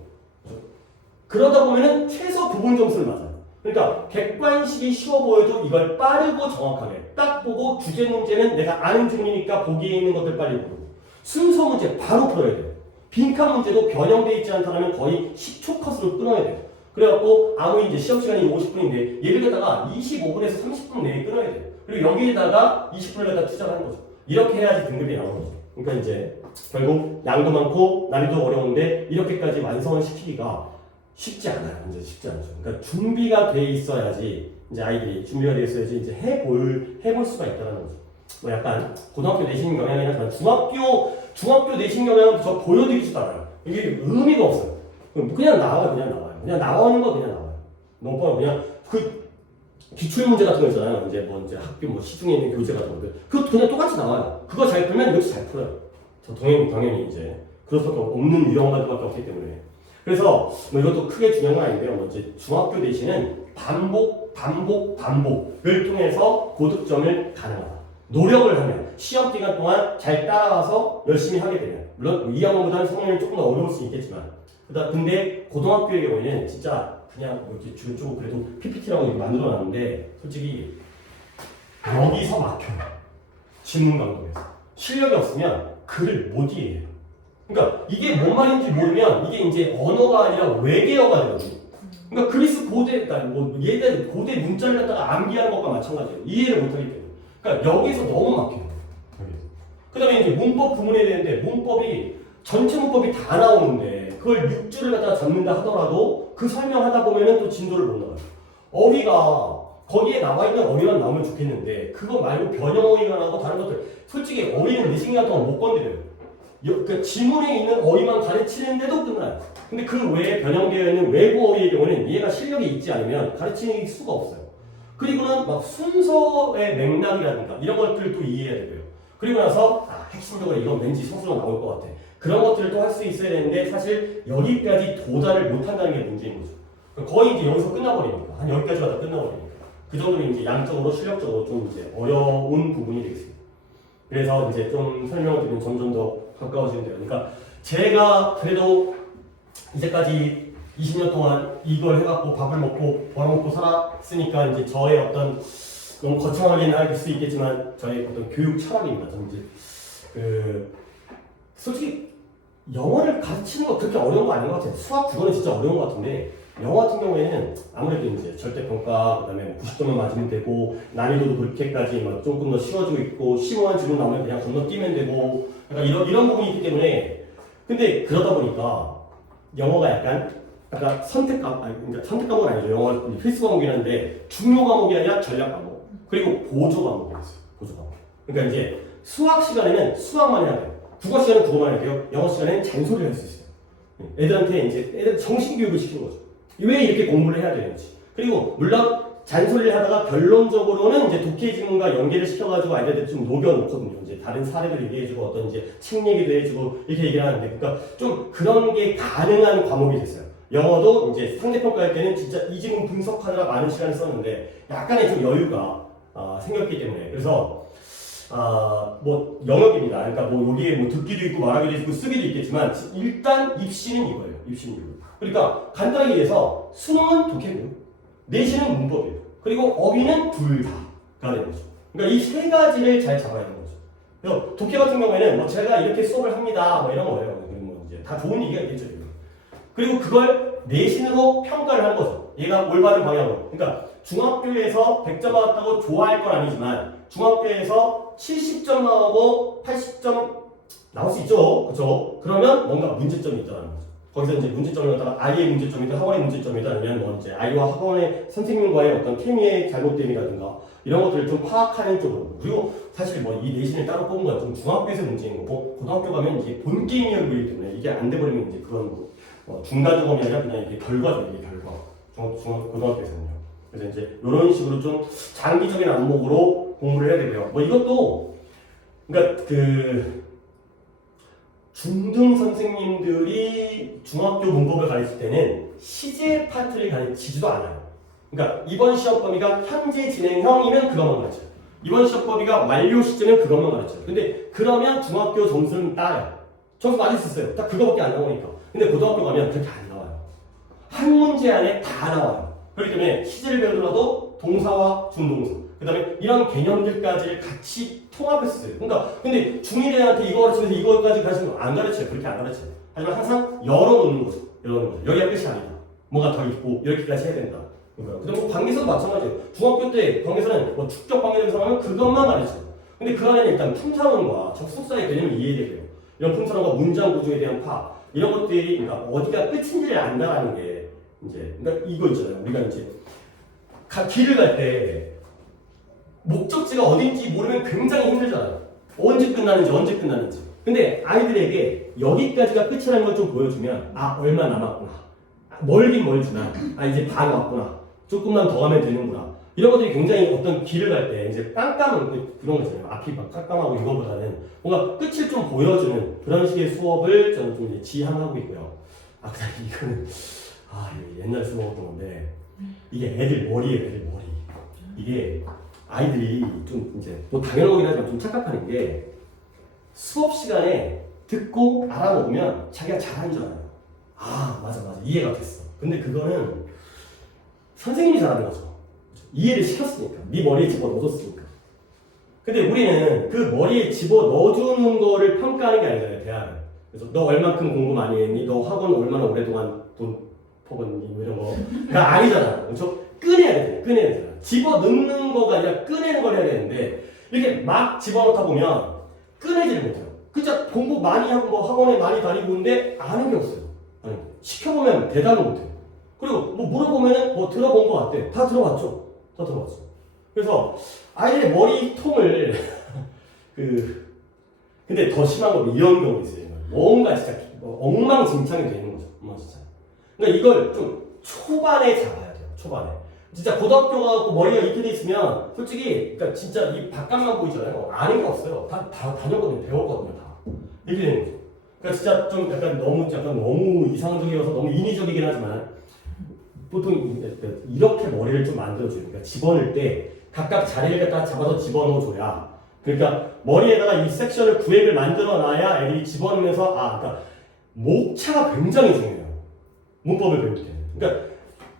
그러다 보면은 최소 부분 점수를 맞아요. 그러니까 객관식이 쉬워 보여도 이걸 빠르고 정확하게 딱 보고 주제 문제는 내가 아는 중이니까 보기에 있는 것들 빨리 보고 순서 문제 바로 풀어야 돼요. 빈칸 문제도 변형되어 있지 않다면 거의 10초 컷으로 끊어야 돼요. 그래갖고 아무 이제 시험 시간이 50분인데 예를 들다가 25분에서 30분 내에 끊어야 돼요. 그리고 여기에다가 20분을 갖다 투자를 하는 거죠. 이렇게 해야지 등급이 나오는 거죠. 그러니까 이제 결국 양도 많고 난이도 어려운데 이렇게까지 완성을 시키기가 쉽지 않아요. 이제 쉽지 않죠. 그러니까 준비가 돼 있어야지 이제 아이들이 준비가 돼 있어야지 이제 해볼 수가 있다는 거죠. 뭐 약간 고등학교 내신 경향이나 중학교 내신 경향은 저 보여드리지도 않아요. 이게 의미가 없어요. 그냥 나와요. 그냥 나오는 거 그냥 나와요. 너무 그냥 그 기출 문제 같은 거 있잖아요. 이제 뭐 이제 학교 뭐 시중에 있는 교재 같은 것들 그것도 그냥 똑같이 나와요. 그거 잘 풀면 이것도 잘 풀어요. 저 당연히 이제 그럴 수밖에 없는 유형들밖에 없기 때문에. 그래서 뭐 이것도 크게 중요한 건 아닌데요. 뭐 이제 중학교 내신은 반복을 통해서 고득점을 가능하다. 노력을 하면 시험 기간 동안 잘 따라와서 열심히 하게 되면 물론 2학년보다는 성능이 조금 더 어려울 수 있겠지만 근데 고등학교의 경우에는 진짜 그냥 뭐 이렇게 좀 그래도 PPT라고 이렇게 만들어놨는데 솔직히 여기서 막혀요. 지문 강도에서 실력이 없으면 글을 못 이해해요. 그러니까 이게 뭔 말인지 모르면 이게 이제 언어가 아니라 외계어가 되거든요. 그러니까 그리스 고대, 뭐 예전 고대 문자를 갖다가 암기하는 것과 마찬가지예요. 이해를 못하기 때문에. 그러니까 여기서 너무 막혀요. 그 다음에 이제 문법 구문해야 되는데 문법이 전체 문법이 다 나오는데 그걸 6주를 갖다가 잡는다 하더라도 그 설명하다 보면은 또 진도를 못 나가요. 어휘가 거기에 나와 있는 어휘만 나오면 좋겠는데 그거 말고 변형 어휘가 나오고 다른 것들 솔직히 어휘는 4시간 동안 못 건드려요. 그 지문에 있는 어휘만 가르치는데도 끝나요. 근데 그 외에 변형되어 있는 외부 어휘의 경우는 얘가 실력이 있지 않으면 가르치는 수가 없어요. 그리고는 막 순서의 맥락이라든가 이런 것들도 이해해야 되고요. 그리고 나서 핵심적으로 이건 왠지 서술로 나올 것 같아. 그런 것들을 또 할 수 있어야 되는데 사실 여기까지 도달을 못한다는 게 문제인 거죠. 거의 이제 여기서 끝나버리니까 한 여기까지가 다 끝나버리니까 그 정도면 이제 양적으로 실력적으로 좀 이제 어려운 부분이 되겠습니다. 그래서 이제 좀 설명을 드리면 점점 더 가까워지는데요. 그러니까 제가 그래도 이제까지 20년 동안 이걸 해갖고 밥을 먹고 벌어먹고 살았으니까 이제 저의 어떤 너무 거창하게는 알 수 있겠지만 저의 어떤 교육 철학입니다. 저는 이제 솔직히 영어를 가르치는 거 그렇게 어려운 거 아닌 것 같아요. 수학, 국어는 진짜 어려운 것 같은데 영어 같은 경우에는 아무래도 이제 절대평가, 그다음에 90점만 맞으면 되고 난이도도 그렇게까지 막 조금 더 쉬워지고 있고 심오한 질문 나오면 그냥 건너뛰면 되고 약간 이런 부분이 있기 때문에 근데 그러다 보니까 영어가 약간 선택 과목은 아니죠. 영어가 필수 과목이긴 한데 중요 과목이 아니라 전략 과목 그리고 보조 과목이 있어요. 보조 과목. 그러니까 이제 수학 시간에는 수학만 해야 돼요. 국어 시간은 국어만 해야 돼요. 영어 시간에는 잔소리를 할 수 있어요. 애들한테 이제 애들 정신교육을 시키는 거죠. 왜 이렇게 공부를 해야 되는지. 그리고 물론 잔소리를 하다가 결론적으로는 이제 독해 지문과 연계를 시켜가지고 아이들한테 좀 녹여놓거든요. 이제 다른 사례를 얘기해주고 어떤 이제 책 얘기도 해주고 이렇게 얘기를 하는데, 그러니까 좀 그런 게 가능한 과목이 됐어요. 영어도 이제 상대평가할 때는 진짜 이 지문 분석하느라 많은 시간을 썼는데 약간의 좀 여유가 생겼기 때문에 그래서 뭐 영역입니다. 그러니까 뭐 여기에 뭐 듣기도 있고 말하기도 있고 쓰기도 있겠지만 일단 입시는 이거예요. 입시는 이거. 그러니까 간단하게 얘기해서 수능은 독해고요. 내신은 문법이에요. 그리고 어휘는 둘 다가 되는 거죠. 그러니까 이 세 가지를 잘 잡아야 되는 거죠. 그래서 독해 같은 경우에는 뭐 제가 이렇게 수업을 합니다. 뭐 이런 거예요. 뭐 이제 다 좋은 얘기가 있겠죠. 그리고 그걸 내신으로 평가를 한 거죠. 얘가 올바른 방향으로. 그러니까 중학교에서 100점 받았다고 좋아할 건 아니지만 중학교에서 70점 나오고 80점 나올 수 있죠. 그렇죠? 그러면 뭔가 문제점이 있다는 거죠. 거기서 이제 문제점을 갖다가 아이의 문제점이든 학원의 문제점이든 아니면 뭐 이제 아이와 학원의 선생님과의 어떤 케미의 잘못됨이라든가 이런 것들을 좀 파악하는 쪽으로. 그리고 사실 뭐 이 내신을 따로 뽑은 건 좀 중학교에서 문제인 거고 고등학교 가면 이제 본 게임이 열리기 때문에 이게 안 돼버리면 이제 그런 중간 점검이 아니라 그냥 이게 결과죠. 이게 결과. 고등학교에서는요. 그래서 이제 이런 식으로 좀 장기적인 안목으로 공부를 해야 되고요. 뭐 이것도 그러니까 그 중등 선생님들이 중학교 문법을 가르칠 때는 시제 파트를 가르치지도 않아요. 그러니까 이번 시험 범위가 현재 진행형이면 그것만 가르쳐요. 이번 시험 범위가 완료 시제는 그것만 가르쳐요. 근데 그러면 중학교 점수는 따요. 점수 맞을 수 있어요. 딱 그거밖에 안 나오니까. 근데 고등학교 가면 그렇게 안 나와요. 한 문제 안에 다 나와요. 그렇기 때문에 시제를 배우더라도 동사와 준동사, 그 다음에 이런 개념들까지를 같이 통합했어요. 그러니까 근데 중1애한테 이거 가르치면서 이거까지 가르치면 안 가르쳐요. 그렇게 안 가르쳐요. 하지만 항상 열어놓는 거죠. 열어놓는 거죠. 여기가 끝이 아니다. 뭔가 더 있고 이렇게까지 해야 된다. 그다음에 뭐 관계서도 마찬가지예요. 중학교 때 관계서는 뭐 축적 관계대명사 하면 그것만 가르쳐요. 근데 그 안에는 일단 품사론과 접속사의 개념을 이해해야 돼요. 이런 품사론과 문장 구조에 대한 파악 이런 것들이 그러니까 어디가 끝인지를 안다라는 게 이제 그러니까 이거 있잖아요. 우리가 이제 길을 갈 때 목적지가 어딘지 모르면 굉장히 힘들잖아요. 언제 끝나는지. 근데 아이들에게 여기까지가 끝이라는 걸 좀 보여주면 아 얼마 남았구나. 멀긴 멀지만 아 이제 반 왔구나. 조금만 더 가면 되는구나. 이런 것들이 굉장히 어떤 길을 갈 때 이제 깜깜한 그런 거잖아요. 앞이 막 깜깜하고 이거보다는 뭔가 끝을 좀 보여주는 그런 식의 수업을 저는 좀 이제 지향하고 있고요. 아 그다음에 이거는 이거 옛날에 써먹었던 건데 이게 애들 머리예요. 애들 머리. 이게 아이들이 좀 이제 뭐 당연한 거긴 하지만 좀 착각하는 게 수업 시간에 듣고 알아먹으면 자기가 잘한 줄 알아요. 아 맞아 이해가 됐어. 근데 그거는 선생님이 잘하는 거죠. 이해를 시켰으니까 네 머리에 집어 넣어줬으니까. 근데 우리는 그 머리에 집어 넣어주는 거를 평가하는 게 아니잖아요. 대학은. 그래서 너 얼만큼 공부 많이 했니? 너 학원 얼마나 오랫동안 돈 퍼붓니? 뭐 이런 거가 아니잖아. 그렇죠? 꺼내야 되잖아. 집어 넣는 거가 아니라 꺼내는 걸 해야 되는데 이렇게 막 집어넣다 보면 꺼내지를 못해요. 그쵸? 공부 많이 하고 뭐 학원에 많이 다니고 있는데 아는 게 없어요. 시켜보면 대답을 못해요. 그리고 뭐 물어보면은 뭐 들어본 것 같대. 다 들어봤죠. 그래서 아이들의 머리통을 근데 더 심한 건 이런 경우 있어요. 뭔가 진짜 엉망진창이 되는 거죠. 엉망진창. 그러니까 이걸 좀 초반에 잡아야 돼요. 초반에. 진짜 고등학교 가고 머리가 이렇게 돼 있으면 솔직히 그러니까 진짜 이 바깥만 보이잖아요. 아는 게 없어요. 다 다녔거든요. 배웠거든요. 다. 이렇게 되는 거죠. 그러니까 진짜 좀 약간 너무 이상적이어서 너무 인위적이긴 하지만 보통 이렇게 머리를 좀 만들어줘요. 그러니까 집어넣을 때 각각 자리를 갖다 잡아서 집어넣어줘야 그러니까 머리에다가 이 섹션을 구획을 만들어놔야 애들이 집어넣으면서 그러니까 목차가 굉장히 중요해요. 문법을 배울 때. 그러니까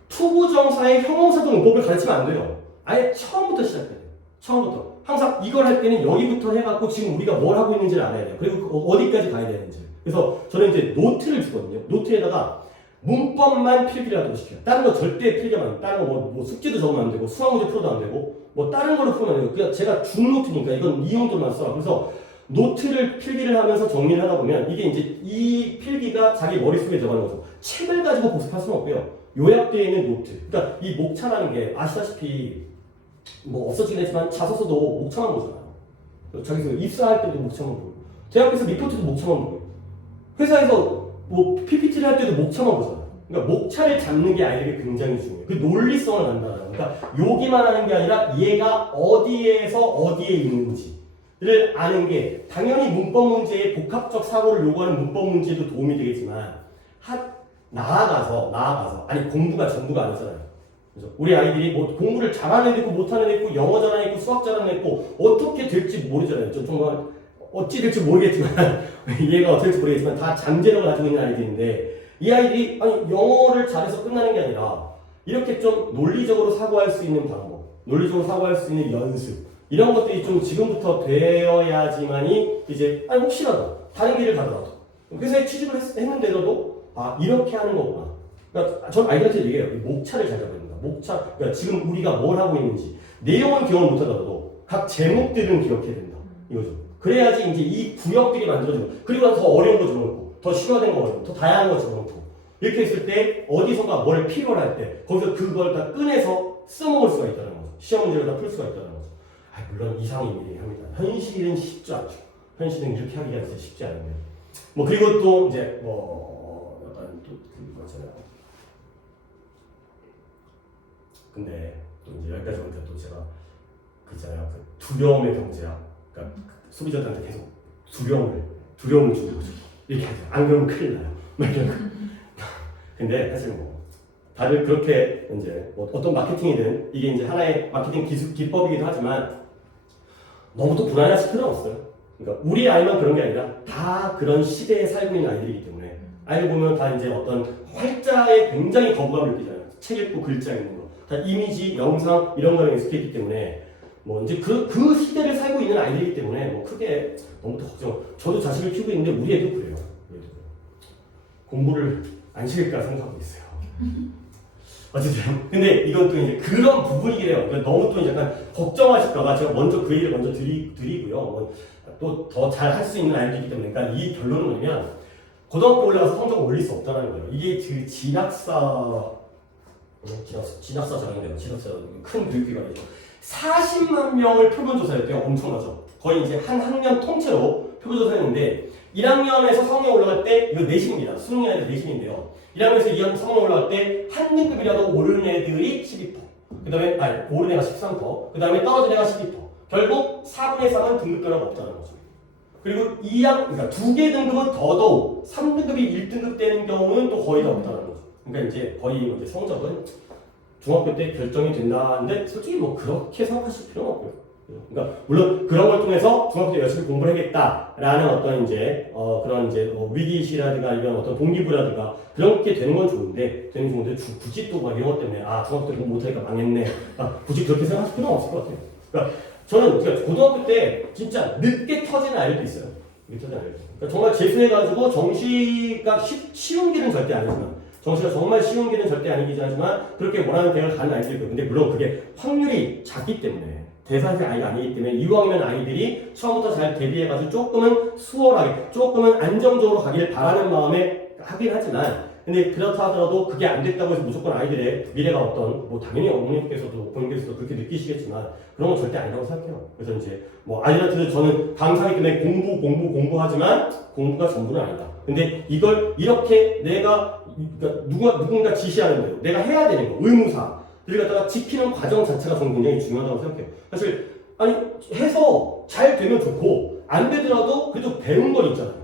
투부정사의 형용사도 문법을 가르치면 안 돼요. 아예 처음부터 시작해야 돼요. 처음부터. 항상 이걸 할 때는 여기부터 해갖고 지금 우리가 뭘 하고 있는지를 알아야 돼요. 그리고 어디까지 가야 되는지. 그래서 저는 이제 노트를 주거든요. 노트에다가 문법만 필기를 하도록 시켜요. 다른 거 절대 필기하면 안 돼요. 다른 거 뭐 숙제도 적으면 안 되고 수학 문제 풀어도 안 되고 뭐 다른 거를 풀면 안 되고 그냥 제가 준 노트니까 이건 이 용도만 써. 그래서 노트를 필기를 하면서 정리를 하다 보면 이게 이제 이 필기가 자기 머릿속에 들어가는 거죠. 책을 가지고 복습할 수는 없고요. 요약되어 있는 노트. 그러니까 이 목차라는 게 아시다시피 뭐 없어지긴 했지만 자소서도 목차만 보잖아요. 자기서 입사할 때도 목차만 보고 대학에서 리포트도 목차만 보고 회사에서 뭐 PPT를 할 때도 목차만 보잖아요. 그러니까 목차를 잡는 게 아이들에게 굉장히 중요해요. 그 논리성을 안다는. 그러니까 여기만 하는 게 아니라 얘가 어디에서 어디에 있는지를 아는 게 당연히 문법 문제의 복합적 사고를 요구하는 문법 문제도 도움이 되겠지만 나아가서 아니 공부가 전부가 아니잖아요. 그래서 우리 아이들이 뭐 공부를 잘하는 애 있고 못하는 애 있고 영어 잘하는 애 있고 수학 잘하는 애 있고 어떻게 될지 모르잖아요. 정말 어찌 될지 모르겠지만 얘가 어떻게 될지 모르겠지만 다 잠재력을 가지고 있는 아이들인데 이 아이들이 아니 영어를 잘해서 끝나는 게 아니라 이렇게 좀 논리적으로 사고할 수 있는 방법, 논리적으로 사고할 수 있는 연습 이런 것들이 좀 지금부터 되어야지만이 이제 아니 혹시라도 다른 길을 가더라도 회사에 취직을 했는데도 이렇게 하는 거구나. 그러니까 전 아이들한테 얘기해요. 목차를 잘 잡아야 된다. 목차. 그러니까 지금 우리가 뭘 하고 있는지 내용은 기억을 못하더라도 각 제목들은 기억해야 된다. 이거죠. 그래야지 이제 이 구역들이 만들어지고 그리고 더 어려운 거 집어넣고 더 심화된 거 어려운 더 다양한 거 집어넣고 이렇게 했을 때 어디선가 뭘 필요로 할 때 거기서 그걸 다 꺼내서 써먹을 수가 있다는 거죠. 시험 문제를 다 풀 수가 있다는 거죠. 물론 이상이 합니다. 현실은 쉽지 않죠. 현실은 이렇게 하기가 진짜 쉽지 않은데 뭐 그리고 또 이제 뭐 약간 또 그거 있잖아요. 근데 또 이제 여기까지 오니까 또 제가 그 있잖아요. 그 두려움의 경제학. 그러니까 소비자들한테 계속 두려움을 주는 거죠. 이렇게 하죠. 안 그러면 큰일 나요. 막 이런 거. 근데 사실 뭐 다들 그렇게 이제 뭐 어떤 마케팅이든 이게 이제 하나의 마케팅 기법이기도 하지만 너무 또 불안해하실 필요는 없어요. 그러니까 우리 아이만 그런 게 아니라 다 그런 시대에 살고 있는 아이들이기 때문에 아이들 보면 다 이제 어떤 활자에 굉장히 거부감을 느끼잖아요. 책 읽고 글자 읽는 거. 다 이미지, 영상 이런 거에 익숙했기 때문에 뭐 이제 그 시대를 살고 있는 아이들이기 때문에 뭐 크게 너무 걱정. 저도 자식을 키우고 있는데 우리 애도 그래요. 공부를 안 시킬까 생각하고 있어요. 어쨌든 근데 이건 또 이제 그런 부분이긴 해요. 그러니까 너무 또 이제 약간 걱정하실까봐 제가 먼저 그 얘기를 먼저 드리고요. 또 더 잘 할 수 있는 아이들이기 때문에 그러니까 이 결론은 뭐냐면 고등학교 올라가서 성적을 올릴 수 없다는 거예요. 이게 그 진학사 전형인데요. 진학사 큰 교육기관이죠. 40만 명을 표본조사했대요. 엄청나죠. 거의 이제 한 학년 통째로 표본조사했는데 1학년에서 성적 올라갈 때 이거 내신입니다. 수능이 아니라 내신인데요. 1학년에서 2학년 성적 올라갈 때 한 등급이라도 오른 애들이 12%. 그 다음에 오른 애가 13%. 그 다음에 떨어진 애가 12%. 결국 4분의 3은 등급 변화가 없다는 거죠. 그리고 그러니까 2개 등급은 더더욱 3등급이 1등급 되는 경우는 또 거의 다 없다는 거죠. 그러니까 이제 거의 이제 성적은 중학교 때 결정이 된다는데 솔직히 뭐 그렇게 생각하실 필요는 없고요. 그러니까 물론 그런 걸 통해서 중학교 때 열심히 공부를 해야겠다라는 어떤 이제 그런 이제 위기의식이라든가 이런 어떤 동기부라든가 그런 게 되는 건 좋은데 굳이 또 막 이런 것 때문에 중학교 때 공부 못하니까 망했네. 굳이 그렇게 생각하실 필요는 없을 것 같아요. 그러니까 저는 고등학교 때 진짜 늦게 터지는 아이들도 있어요. 늦게 터지는 아이들. 그러니까 정말 재수해가지고 정시가 쉬운 길은 절대 아니지만 정시가 정말 쉬운 길은 절대 아니긴 하지만 그렇게 원하는 대학을 가는 아이들이 있고 근데 물론 그게 확률이 작기 때문에 대사의 아이가 아니기 때문에 이왕이면 아이들이 처음부터 잘 대비해가지고 조금은 수월하게 조금은 안정적으로 가기를 바라는 마음에 하긴 하지만 근데 그렇다 하더라도 그게 안 됐다고 해서 무조건 아이들의 미래가 어떤 뭐 당연히 어머님께서도 본인께서도 그렇게 느끼시겠지만 그런 건 절대 아니라고 생각해요. 그래서 이제 뭐 아이들한테도 저는 강사이기 때문에 공부하지만 공부가 전부는 아니다. 근데 이걸 이렇게 내가 그러니까 누군가 지시하는 대로 내가 해야 되는 거 의무사를 갖다가 지키는 과정 자체가 저는 굉장히 중요하다고 생각해요. 사실 해서 잘 되면 좋고 안 되더라도 그래도 배운 건 있잖아요.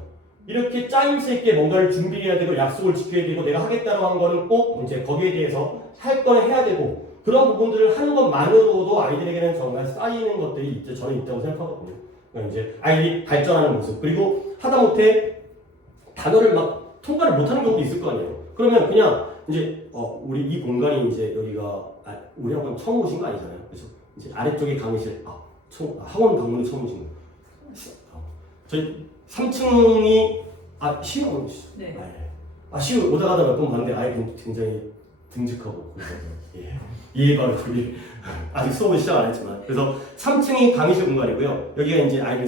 이렇게 짜임새 있게 뭔가를 준비해야 되고 약속을 지켜야 되고 내가 하겠다고 한 거는 꼭 이제 거기에 대해서 할 거는 해야 되고 그런 부분들을 하는 것만으로도 아이들에게는 정말 쌓이는 것들이 있죠. 저는 있다고 생각하거든요. 그러니까 이제 아이들이 발전하는 모습 그리고 하다못해 단어를 막 통과를 못하는 경우도 있을 거 아니에요. 그러면 그냥 이제 우리 이 공간이 이제 여기가 우리 학원 처음 오신 거 아니잖아요. 그래서 이제 아래쪽에 강의실 학원 방문을 처음 오신 거예요. 저희 3층이 시우시죠? 네. 시우 오다가다 몇 번 봤는데 아이분 굉장히 듬직하고 이해바로 저기 아직 수업은 시작 안 했지만 그래서 3층이 강의실 공간이고요. 여기가 이제 아이들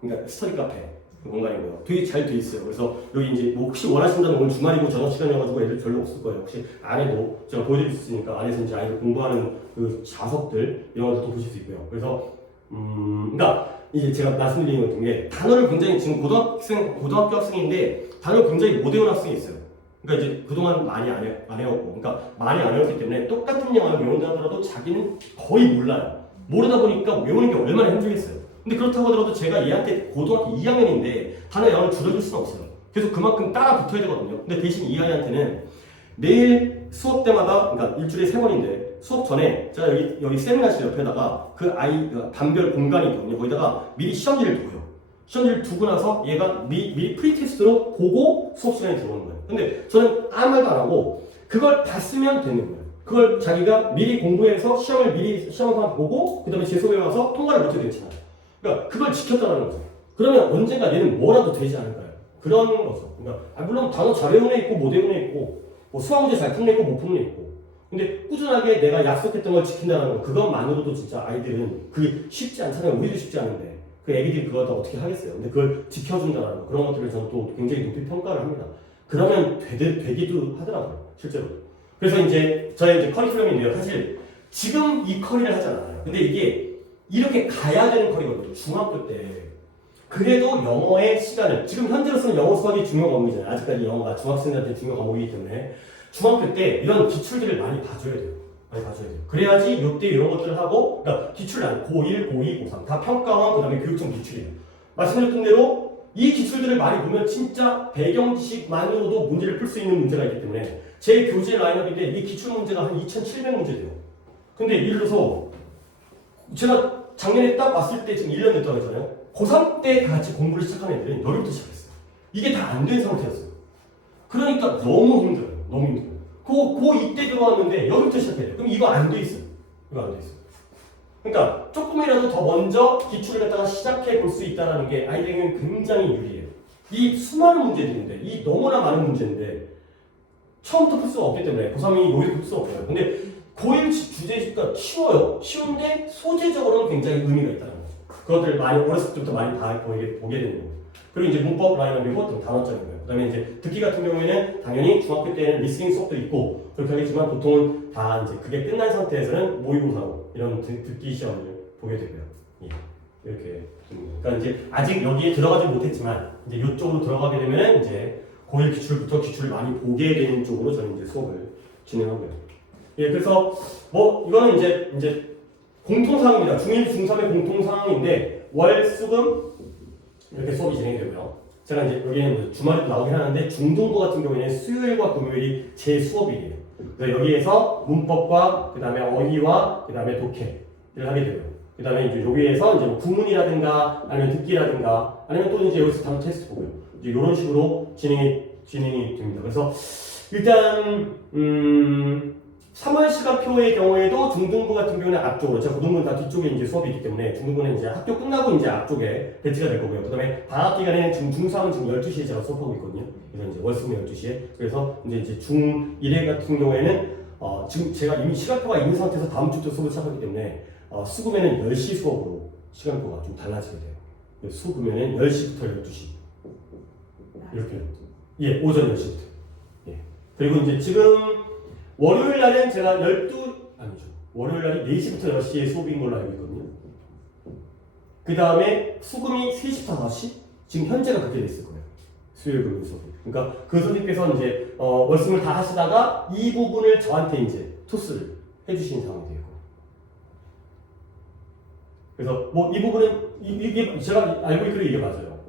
그러니까 스터디 카페 공간이고요. 되게 잘 돼 있어요. 그래서 여기 이제 뭐 혹시 원하신다면 오늘 주말이고 저녁 시간이어가지고 애들 별로 없을 거예요. 혹시 안에도 제가 보여드릴 수 있으니까 안에서 이제 아이들 공부하는 그 좌석들 이런 것도 보실 수 있고요. 그래서 그러니까 이제 제가 말씀드리는 것 중에 단어를 굉장히 지금 고등학교 학생인데 단어를 굉장히 못 외운 학생이 있어요. 그러니까 이제 그동안 많이 안 외웠고, 그러니까 많이 안 외웠기 때문에 똑같은 영화를 외운다 하더라도 자기는 거의 몰라요. 모르다 보니까 외우는 게 얼마나 힘들겠어요. 근데 그렇다고 하더라도 제가 얘한테 고등학교 2학년인데 단어 양을 줄여줄 수는 없어요. 그래서 그만큼 따라 붙어야 되거든요. 근데 대신 이 아이한테는 매일 수업 때마다, 그러니까 일주일에 3번인데 수업 전에 제가 여기 세미나실 옆에다가 그 아이 반별 공간이 있거든요. 거기다가 미리 시험지를 둬요. 시험지를 두고 나서 얘가 미리 프리테스트로 보고 수업 시간에 들어오는 거예요. 근데 저는 아무 말도 안 하고 그걸 봤으면 되는 거예요. 그걸 자기가 미리 공부해서 시험을 한번 보고 그 다음에 제 수업에 와서 통과를 못해도 괜찮아요. 그러니까 그걸 지켰다는 거죠. 그러면 언젠가 얘는 뭐라도 되지 않을까요? 그런 거죠. 그러니까 물론 단어 잘 외우는 애 있고 못 외우는 애 있고 뭐 수학 문제 잘 푸는 애 있고 못 푸는 애 있고 근데 꾸준하게 내가 약속했던 걸 지킨다는 거 그것만으로도 진짜 아이들은 그게 쉽지 않잖아요. 우리도 쉽지 않은데 그 애기들이 그걸 다 어떻게 하겠어요. 근데 그걸 지켜준다는 거 그런 것들을 저는 또 굉장히 높이 평가를 합니다. 그러면 되기도 하더라고요. 실제로. 그래서 이제 저의 이제 커리큘럼인데요. 사실 지금 이 커리를 하잖아요. 근데 이게 이렇게 가야 되는 커리거든요. 중학교 때. 그래도 영어의 시간을 지금 현재로서는 영어 수학이 중요 과목이잖아요. 아직까지 영어가 중학생들한테 중요 과목이기 때문에 중학교 때 이런 기출들을 많이 봐줘야 돼요. 많이 봐줘야 돼요. 그래야지 이때 이런 것들을 하고 그러니까 기출은 고1, 고2, 고3 다 평가원 그 다음에 교육청 기출이에요. 말씀드렸던 대로 이 기출들을 많이 보면 진짜 배경 지식만으로도 문제를 풀 수 있는 문제가 있기 때문에 제 교재 라인업인데 이 기출 문제가 한 2,700문제 돼요. 근데 예를 들어서 제가 작년에 딱 왔을 때 지금 1년 됐다고 했잖아요. 고3 때 같이 공부를 시작한 애들은 여기부터 시작했어요. 이게 다 안 된 상태였어요. 그러니까 너무 힘들어요. 너무 힘들어요. 이때 들어왔는데 여기부터 시작해야 돼요. 그럼 이거 안 돼 있어요. 이거 안 돼 있어요. 그러니까 조금이라도 더 먼저 기출을 갖다가 시작해 볼 수 있다는 게 아이들에게는 굉장히 유리해요. 이 수많은 문제들인데, 이 너무나 많은 문제인데 처음부터 풀 수가 없기 때문에 고3이 여기서 풀 수가 없어요. 근데 고1 주제가 쉬워요. 쉬운데 소재적으로는 굉장히 의미가 있다는 거죠. 그것들을 많이 어렸을 때부터 많이 보게 되는 거예요. 그리고 이제 문법 라인업이고 단어적인 거예요. 그 다음에 이제 듣기 같은 경우에는 당연히 중학교 때는 리스닝 수업도 있고 그렇게 하겠지만 보통은 다 이제 그게 끝난 상태에서는 모의고사로 이런 듣기 시험을 보게 되고요. 예. 이렇게. 그러니까 이제 아직 여기에 들어가지 못했지만 이제 이쪽으로 들어가게 되면은 이제 고1 기출부터 기출을 많이 보게 되는 쪽으로 저는 이제 수업을 진행하고요. 예, 그래서 뭐 이거는 이제 공통사항입니다. 중1, 중3의 공통사항인데 월, 수금 이렇게 수업이 진행이 되고요. 제가 이제 여기에는 주말에도 나오긴 하는데 중등부 같은 경우에는 수요일과 금요일이 제 수업이에요. 그래서 여기에서 문법과 그 다음에 어휘와 그 다음에 독해를 하게 되고요. 그 다음에 이제 여기에서 이제 뭐 구문이라든가 아니면 듣기라든가 아니면 또 이제 여기서 단어 테스트 보고요. 이제 이런 식으로 진행이 됩니다. 그래서 일단 3월 시간표의 경우에도 중등부 같은 경우는 앞쪽으로, 제가 고등부는 다 뒤쪽에 이제 수업이 있기 때문에 중등부는 이제 학교 끝나고 이제 앞쪽에 배치가 될 거고요. 그 다음에 방학 기간에는 중3은 지금 12시에 제가 수업하고 있거든요. 그래서 이제 월수금 12시에. 그래서 이제 중1회 같은 경우에는 지금 제가 이미 시간표가 있는 상태에서 다음 주부터 수업을 시작하기 때문에 수금에는 10시 수업으로 시간표가 좀 달라지게 돼요. 수금에는 10시부터 12시. 이렇게. 예, 오전 10시부터. 예. 그리고 이제 지금 월요일 날은 제가 월요일 날이 4시부터 10시에 수업인 걸로 알고 있거든요. 그 다음에 수금이 3시부터 5시? 지금 현재가 그렇게 됐을 거예요. 수요일 금요일 수업이. 그러니까 그 선생님께서 이제 말씀을 다 하시다가 이 부분을 저한테 이제 토스를 해주신 상황이 되고. 그래서 뭐 이 부분은 이게 제가 알고 있기로 이게 맞아요.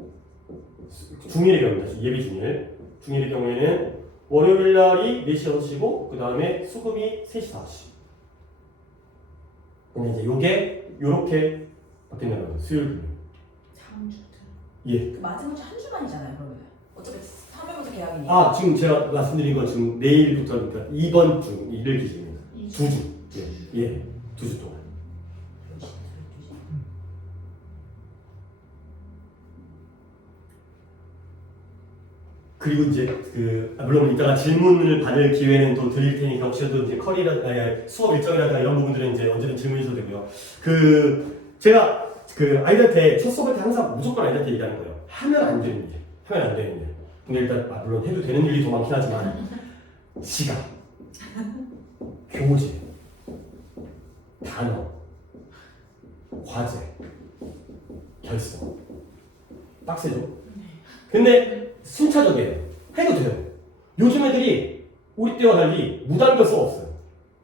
중1의 경우입니다. 예비 중1. 중1의 경우에는 월요일 날이 4시, 6시고 그 다음에 수금이 3시, 4시. 근데 이제 요게 요렇게 바뀐다는 거죠. 수요일, 금요일. 다음 주부터. 예. 그 마지막 한 주만이잖아요, 그러면. 어차피 3회부터 계약이니까. 아, 지금 제가 말씀드린 건 지금 내일부터 그러니까 이번 주 일요일 기준입니다. 2주. 예. 2주 동안. 그리고 이제 물론 이따가 질문을 받을 기회는 또 드릴 테니까 혹시라도 이제 수업 일정이라든가 이런 부분들은 이제 언제든 질문해 주셔도 되고요. 제가 아이들한테 첫 수업할 때 항상 무조건 아이들한테 얘기하는 거예요. 하면 안 되는 일, 하면 안 되는 일. 근데 일단 물론 해도 되는 일이 더 많긴 하지만 시간, 교재, 단어, 과제, 결성. 빡세죠? 근데 순차적이에요. 해도 돼요. 요즘 애들이 우리 때와 달리 무단결석 없어요.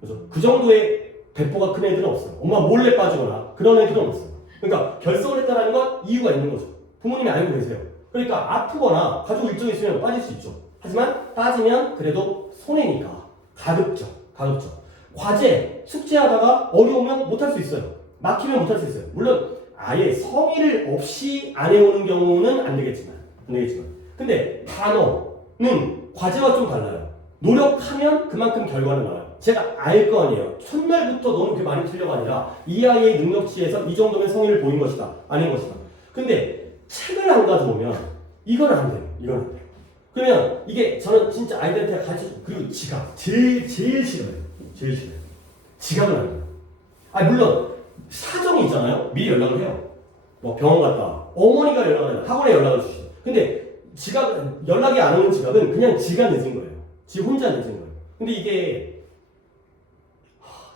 그래서 그 정도의 배포가 큰 애들은 없어요. 엄마 몰래 빠지거나 그런 애들은 없어요. 그러니까 결석을 했다는 건 이유가 있는 거죠. 부모님이 알고 계세요. 그러니까 아프거나 가족 일정이 있으면 빠질 수 있죠. 하지만 빠지면 그래도 손해니까 가급적. 과제, 숙제하다가 어려우면 못할 수 있어요. 막히면 못할 수 있어요. 물론 아예 성의를 없이 안 해오는 경우는 안 되겠지만. 근데 단어는 과제와 좀 달라요. 노력하면 그만큼 결과는 나와요. 제가 알 거 아니에요. 첫날부터 너는 그렇게 많이 틀려가 아니라 이 아이의 능력치에서 이 정도면 성의를 보인 것이다. 아닌 것이다. 근데 책을 안 가져오면 이건 안 돼요. 이건 안 돼요. 그러면 이게 저는 진짜 아이들한테 가르쳐 그리고 지갑. 제일 싫어요. 지갑은 안 돼요. 물론 사정이 있잖아요. 미리 연락을 해요. 뭐 병원 갔다. 어머니가 연락을 해요. 학원에 연락을 주시죠. 근데 연락이 안 오는 지갑은 그냥 지가 늦은 거예요. 지 혼자 늦은 거예요. 근데 이게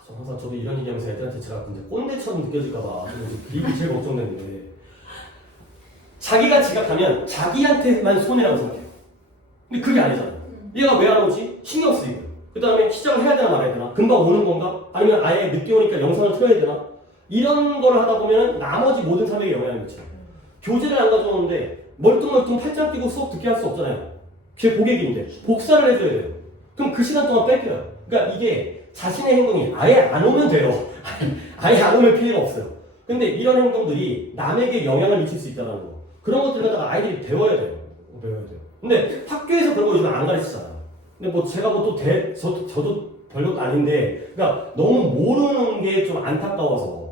항상 저도 이런 얘기하면서 애들한테 제가 근데 꼰대처럼 느껴질까봐 이게 제일 걱정되는데 자기가 지각하면 자기한테만 손해라고 생각해요. 근데 그게 아니잖아요. 얘가 왜 안 오지? 신경 쓰이고 그 다음에 시작을 해야 되나 말아야 되나? 금방 오는 건가? 아니면 아예 늦게 오니까 영상을 틀어야 되나? 이런 걸 하다 보면 나머지 모든 사람에게 영향을 미쳐요. 교재를 안 가져오는데 멀뚱멀뚱 팔짱 끼고 수업 듣게 할 수 없잖아요. 제 고객인데 복사를 해줘야 돼요. 그럼 그 시간 동안 뺏겨요. 그러니까 이게 자신의 행동이 아예 안 오면 돼요. 아예 안 오면 피해가 없어요. 근데 이런 행동들이 남에게 영향을 미칠 수 있다는 거. 그런 것들 갖다가 아이들이 배워야 돼요. 근데 학교에서 그런 거 요즘 안 가르치잖아요. 근데 뭐 제가 뭐 또 저도 별것도 아닌데, 그러니까 너무 모르는 게 좀 안타까워서.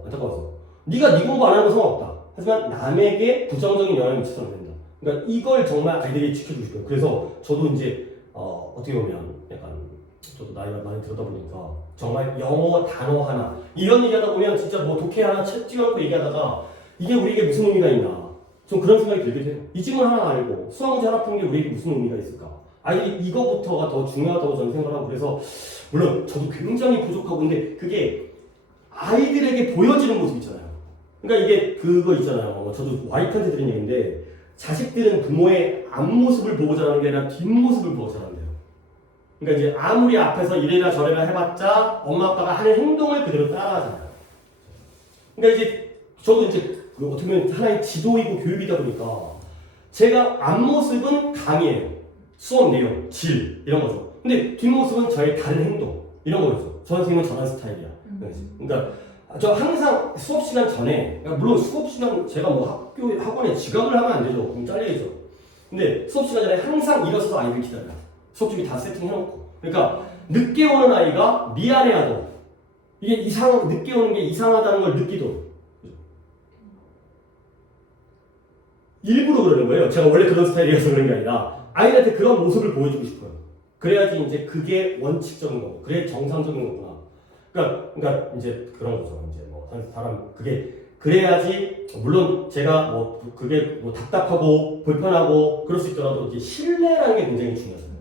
네가 네 공부 안 하는 건 상관없다. 하지만 남에게 부정적인 영향을 미쳐서는 된다. 그러니까 이걸 정말 아이들이 지켜주고 싶어요. 그래서 저도 이제 어떻게 보면 약간 저도 나이가 많이 들었다 보니까 정말 영어 단어 하나 이런 얘기하다 보면 진짜 뭐 독해 하나 찍어놓고 얘기하다가 이게 우리에게 무슨 의미가 있나 좀 그런 생각이 들게 돼요. 이 질문 하나 알고 수학 문제 하나 푸는 게 우리에게 무슨 의미가 있을까? 아이들이 이거부터가 더 중요하다고 저는 생각을 하고 그래서 물론 저도 굉장히 부족하고 근데 그게 아이들에게 보여지는 모습 있잖아요. 그러니까 이게 그거 있잖아요. 저도 와이프한테 드린 얘기인데 자식들은 부모의 앞모습을 보고 자라는 게 아니라 뒷모습을 보고 자란대요. 그러니까 이제 아무리 앞에서 이래라 저래라 해봤자 엄마 아빠가 하는 행동을 그대로 따라하잖아요. 그러니까 이제 저도 이제 어떻게 보면 하나의 지도이고 교육이다 보니까 제가 앞모습은 강의예요. 수업 내용, 질 이런 거죠. 근데 뒷모습은 저의 다른 행동 이런 거죠. 저 선생님은 저런 스타일이야. 그러니까 저 항상 수업 시간 전에 그러니까 물론 수업 시간 제가 뭐 학원에 지각을 하면 안 되죠. 그럼 잘려야죠. 근데 수업 시간 전에 항상 일어서서 아이들 기다려요. 수업 준비 다 세팅해놓고. 그러니까 늦게 오는 아이가 미안해하도 이게 늦게 오는 게 이상하다는 걸 느끼도록 일부러 그러는 거예요. 제가 원래 그런 스타일이어서 그런 게 아니라 아이들한테 그런 모습을 보여주고 싶어요. 그래야지 이제 그게 원칙적인 거고, 그게 정상적인 거구나. 그러니까 이제 그런 거죠. 이제 뭐 사람 그게 그래야지 물론 제가 뭐 그게 뭐 답답하고 불편하고 그럴 수 있더라도 이제 신뢰라는 게 굉장히 중요하잖아요.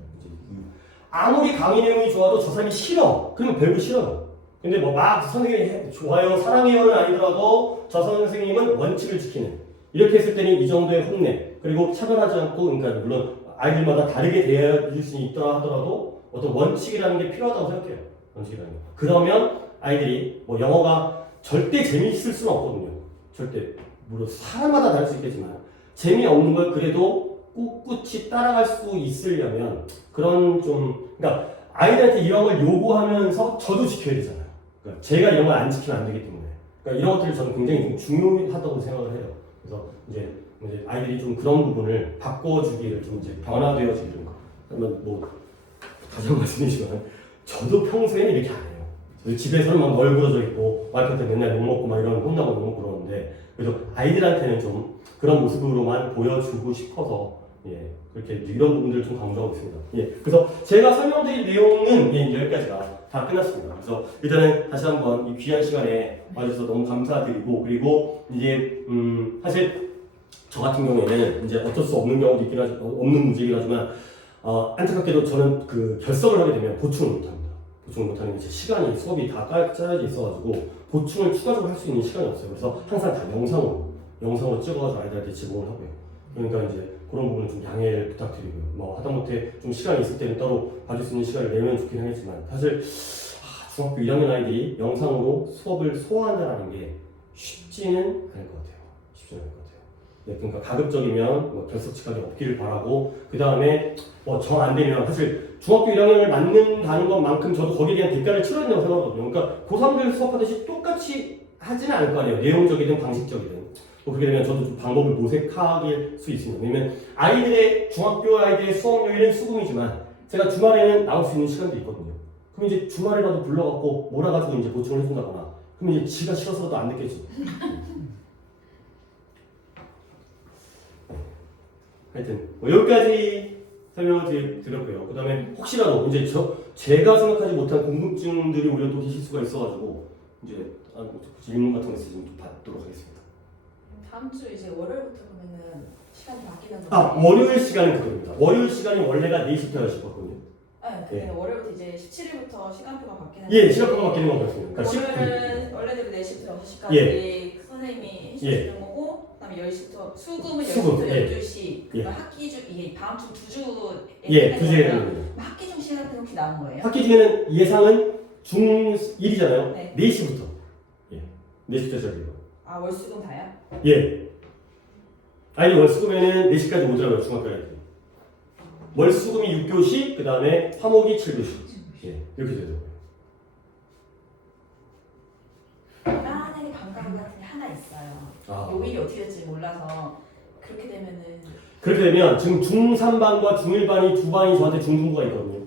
아무리 강의 내용이 좋아도 저 사람이 싫어. 그러면 배우기 싫어요. 근데 뭐 막 선생님이 좋아요, 사랑해요는 아니더라도 저 선생님은 원칙을 지키는. 이렇게 했을 때는 이 정도의 혼내 그리고 차별하지 않고 그러니까 물론 아이들마다 다르게 대해줄 수 있더라 하더라도 어떤 원칙이라는 게 필요하다고 생각해요. 원칙이라는 게. 그러면 아이들이 뭐 영어가 절대 재미있을 수는 없거든요. 절대 물론 사람마다 다를 수 있겠지만 재미없는 걸 그래도 꿋꿋이 따라갈 수 있으려면 그런 좀 그러니까 아이들한테 이런 걸 요구하면서 저도 지켜야 되잖아요. 그러니까 제가 이런 걸 안 지키면 안 되기 때문에 그러니까 이런 것들을 저는 굉장히 좀 중요하다고 생각을 해요. 그래서 이제 아이들이 좀 그런 부분을 바꿔주기를 좀 이제 변화되어지기를 그러면 뭐 다시 한 번 말씀드리지만 저도 평소에는 이렇게 안 해요. 집에서는 막 널브러져 있고 와이프한테 맨날 욕먹고 막 이런 혼나고 욕먹고 그러는데 그래도 아이들한테는 좀 그런 모습으로만 보여주고 싶어서 예 그렇게 이런 부분들을 좀 강조하고 있습니다. 예 그래서 제가 설명드릴 내용은 예, 여기까지가 다 끝났습니다. 그래서 일단은 다시 한번 이 귀한 시간에 와주셔서 너무 감사드리고 그리고 이제 사실 저 같은 경우에는 이제 어쩔 수 없는 경우도 있긴 하지만 없는 문제이긴 하지만 안타깝게도 저는 그 결석을 하게 되면 보충을 못합니다. 보충을 못하는 게 제 시간이 수업이 다 짜여져 있어가지고 보충을 추가적으로 할 수 있는 시간이 없어요. 그래서 항상 다 영상으로 찍어가지고 아이들한테 제공을 하고요. 그러니까 이제 그런 부분은 좀 양해를 부탁드리고요. 뭐 하다못해 좀 시간이 있을 때는 따로 봐줄 수 있는 시간을 내면 좋긴 하겠지만 사실 중학교 1학년 아이들이 영상으로 수업을 소화한다는 게 쉽지는 않을 것 같아요. 네, 그러니까 가급적이면 뭐 결석치까지 없기를 바라고 그 다음에 뭐 정 안 되면 사실 중학교 1학년을 맞는다는 것만큼 저도 거기에 대한 대가를 치러야 된다고 생각하거든요. 그러니까 고3들 수업하듯이 똑같이 하지는 않을 거 아니에요. 내용적이든 방식적이든. 뭐 그렇게 되면 저도 좀 방법을 모색할 수 있습니다. 왜냐면 중학교 아이들의 수업 요일은 수금이지만 제가 주말에는 나올 수 있는 시간도 있거든요. 그럼 이제 주말에라도 불러갖고 몰아가지고 이제 보충을 해준다거나 그럼 이제 지가 싫어서도 안 듣겠죠. 하여튼 뭐 여기까지 설명을 드렸고요. 그 다음에 혹시라도 이제 제가 생각하지 못한 궁금증들이 오히려 또 계실 수가 있어가지고 이제 질문 같은 거 있으시면 좀 받도록 하겠습니다. 다음 주 이제 월요일부터 그러면은 시간이 바뀌는 거예요? 월요일 시간은 그겁니다. 월요일 시간이 원래가 4시부터 10시거든요. 네, 근데 월요일부터 이제 17일부터 시간표가 바뀌는 예, 시간표가 바뀌는 건 그렇습니다. 월요일은 원래대로 4시부터 6시까지 예. 선생님이 해주시는 거고 그다음에 10시부터 수금은 수금, 10시부터 예. 12시 그리고 학기 중 이게 다음 주 2주에 예, 2주에 학기 중 시간표 혹시 나온 거예요? 학기 중에는 예상은 중1이잖아요. 네. 4시부터. 예. 4시부터 시작해요. 아 월수금 다요? 예. 아이들 월수금에는 4시까지 오더라고요, 중학교 아이들. 월수금이 6교시, 그 다음에 화목이 7교시. 예, 이렇게 되더라고요. 만약에 방과후 같은 게 하나 있어요. 요일이 어떻게 될지 몰라서 그렇게 되면은 그렇게 되면 지금 중3반과 중1반이 두 반이 저한테 중등부가 있거든요.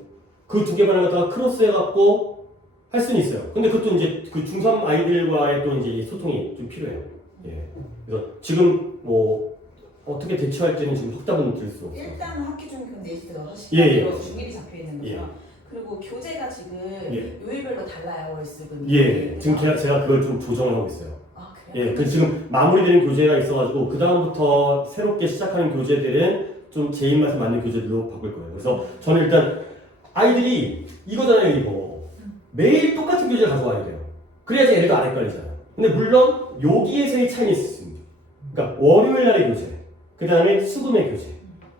그 두 개 반을 갖다가 크로스 해갖고 할 수는 있어요. 근데 그것도 이제 그 중3 아이들과의 또 이제 소통이 좀 필요해요. 예. 그래서 지금 뭐 어떻게 대처할지는 지금 확답은 드릴 수 없어요. 일단 학기 중금 4시부터 6시까지로 예. 중일이 잡혀 있는 거죠. 예. 그리고 교재가 지금 예. 요일별로 달라요, 월수금. 예. 지금 제가 그걸 좀 조정을 하고 있어요. 아, 그래요? 예. 그래서 지금 마무리되는 교재가 있어가지고 그 다음부터 새롭게 시작하는 교재들은 좀 제 입맛에 맞는 교재들로 바꿀 거예요. 그래서 저는 일단 아이들이 이거잖아요, 이거. 매일 똑같은 교재를 가져와야 돼요. 그래야지 애들도 안 헷갈리잖아요. 근데 물론 여기에서의 차이는 있습니다. 그러니까 월요일 날의 교재, 그 다음에 수금의 교재.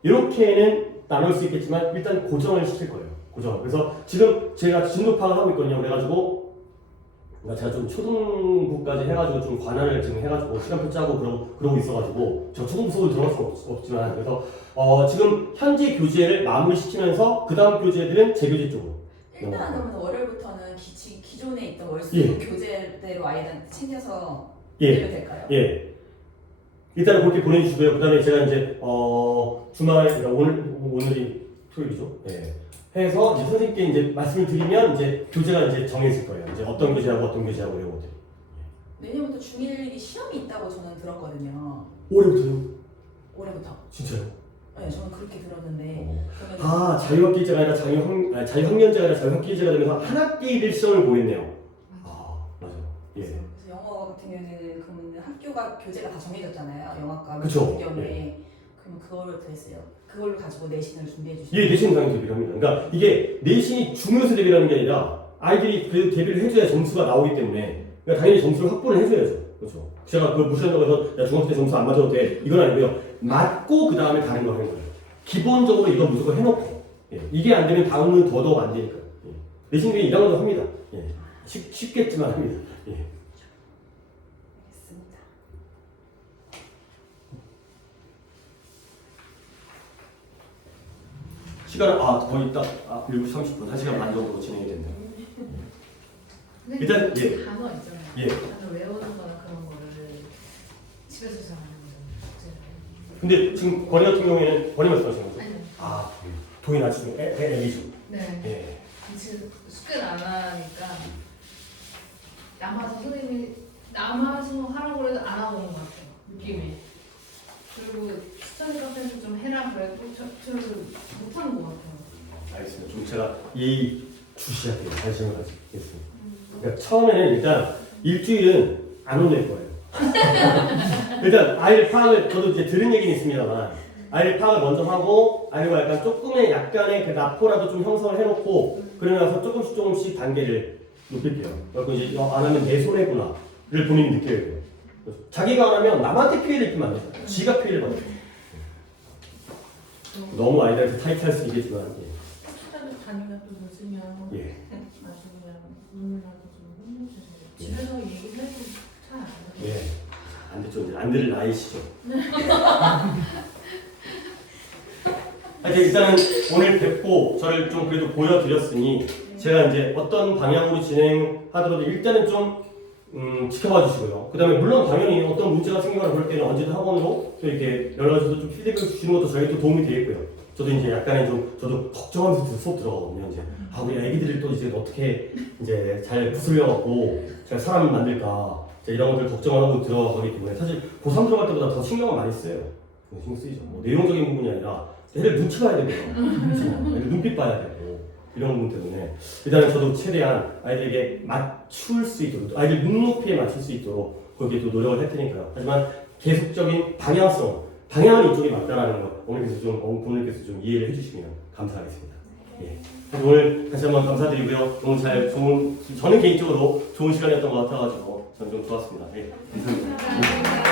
이렇게는 나눌 수 있겠지만 일단 고정을 시킬 거예요. 고정. 그래서 지금 제가 진도 파악을 하고 있거든요. 그래가지고 제가 좀 초등부까지 해가지고 좀 관할을 지금 해가지고 시간표 짜고 그러고 있어가지고 저 초등부 수업을 들어갈 수 없지만 그래서 지금 현재 교재를 마무리시키면서 그 다음 교재들은 재교재 쪽으로. 일단 그러면 월요일부터는 기존에 있던 월수금 교재대로 아이들한테 챙겨서 내면 될까요? 예. 일단은 그렇게 보내주시고요. 그 다음에 제가 이제 주말, 그러니까 오늘이 토요일이죠. 예. 해서 이제 선생님께 이제 말씀을 드리면 이제 교재가 이제 정해질 거예요. 이제 어떤 교재하고 어떤 교재하고 이런 것들. 내년부터 중1이 시험이 있다고 저는 들었거든요. 올해부터요? 올해부터. 진짜요? 네, 저는 그렇게 들었는데. 자유학기제가 아니라 자유학년제가 아니라 자유학기제가 되면서 한 학기를 시험을 보냈네요. 맞아요. 예. 그래서 영어 같은 경우에는 그러면 학교가 교재가 다 정해졌잖아요. 영어과 그쵸. 같은 경우에. 그럼 그걸로 됐어요. 그걸로 가지고 내신을 준비해 주시면. 예, 내신 당연히 대비를 합니다. 그러니까 이게 내신이 중요해서 대비를 하는 게 아니라 아이들이 그래도 대비를 해줘야 점수가 나오기 때문에 그러니까 당연히 점수를 확보를 해줘야죠. 그렇죠. 제가 그걸 무시한다고 해서 야, 중학교 때 점수 안 맞아도 돼. 이건 아니고요. 맞고 그 다음에 다른 거 하는 거예요. 기본적으로 이거 무조건 해놓고 이게 안 되면 다음은 더더욱 안 되니까. 내신들이 1학년도 합니다. 쉽겠지만 합니다. 알겠습니다. 시간은 거의 딱 7시 30분, 1시간 반 정도로 진행이 된다. 일단 단어 있잖아요. 단어 외우는 거나 그런 거를 집에서 잘 안 하는 근데 지금 권희 같은 경우에는 권희 말씀하시는 거죠? 아니요. 도인 아직 애기죠. 네. 지금 숙제를 안 하니까 남아서 선생님이 남아서 하라고 해도 안 하고 오는 것 같아요. 느낌이. 그리고 스터디 카페에서 좀 해라 그래도 저를 못하는 것 같아요. 알겠습니다. 좀 제가 예의 주시할게요. 관심을 가지겠습니다. 그러니까 처음에는 일단 일주일은 안 혼낼 거예요. 일단 아이를 파악을 저도 이제 들은 얘기는 있습니다만 아이를 파악을 먼저 하고 아이가 약간의 그 나포라도 좀 형성을 해놓고 그러고 나서 조금씩 단계를 높일게요. 그래서 이제 안 하면 내 손해구나를 본인이 느껴야 돼요. 자기가 안 하면 남한테 피해를 입히면 안 되잖아요. 지가 피해를 받아요. 너무 아이들한테 타이트할 수 있겠지만 식단을 다니면 또 늦으면 아주 그냥 눈물나고 좀 힘들어요. 집에서 얘기를 해도 잘 안 돼요. 안 됐죠. 이제 안 들을 나이시죠. 일단은 오늘 뵙고 저를 좀 그래도 보여드렸으니 제가 이제 어떤 방향으로 진행하더라도 일단은 좀 지켜봐 주시고요. 그 다음에 물론 당연히 어떤 문제가 생기거나 그럴 때는 언제든 학원으로 또 이렇게 연락을 주셔서 좀 피드백을 주시는 것도 저에게 또 도움이 되겠고요. 저도 이제 약간의 저도 걱정하면서 수업 들어가거든요. 이제 우리 애기들을 또 이제 어떻게 이제 잘 구슬려갖고 잘 사람 만들까 이런 것들 걱정을 하고 들어가기 때문에 사실 고3 들어갈 때보다 더 신경을 많이 써요. 신경 쓰이죠. 뭐 내용적인 부분이 아니라 애들 눈치 봐야 되고요. 애들 눈빛 봐야 되고 이런 부분 때문에 일단은 저도 최대한 아이들에게 맞출 수 있도록 아이들 눈높이에 맞출 수 있도록 그렇게 또 노력을 할 테니까요. 하지만 계속적인 방향은 이쪽이 맞다라는 거 부모님께서 좀 이해를 해주시면 감사하겠습니다. 오늘 다시 한번 감사드리고요. 오늘 저는 개인적으로 좋은 시간이었던 것 같아가지고 저는 좀 좋았습니다. 감사합니다.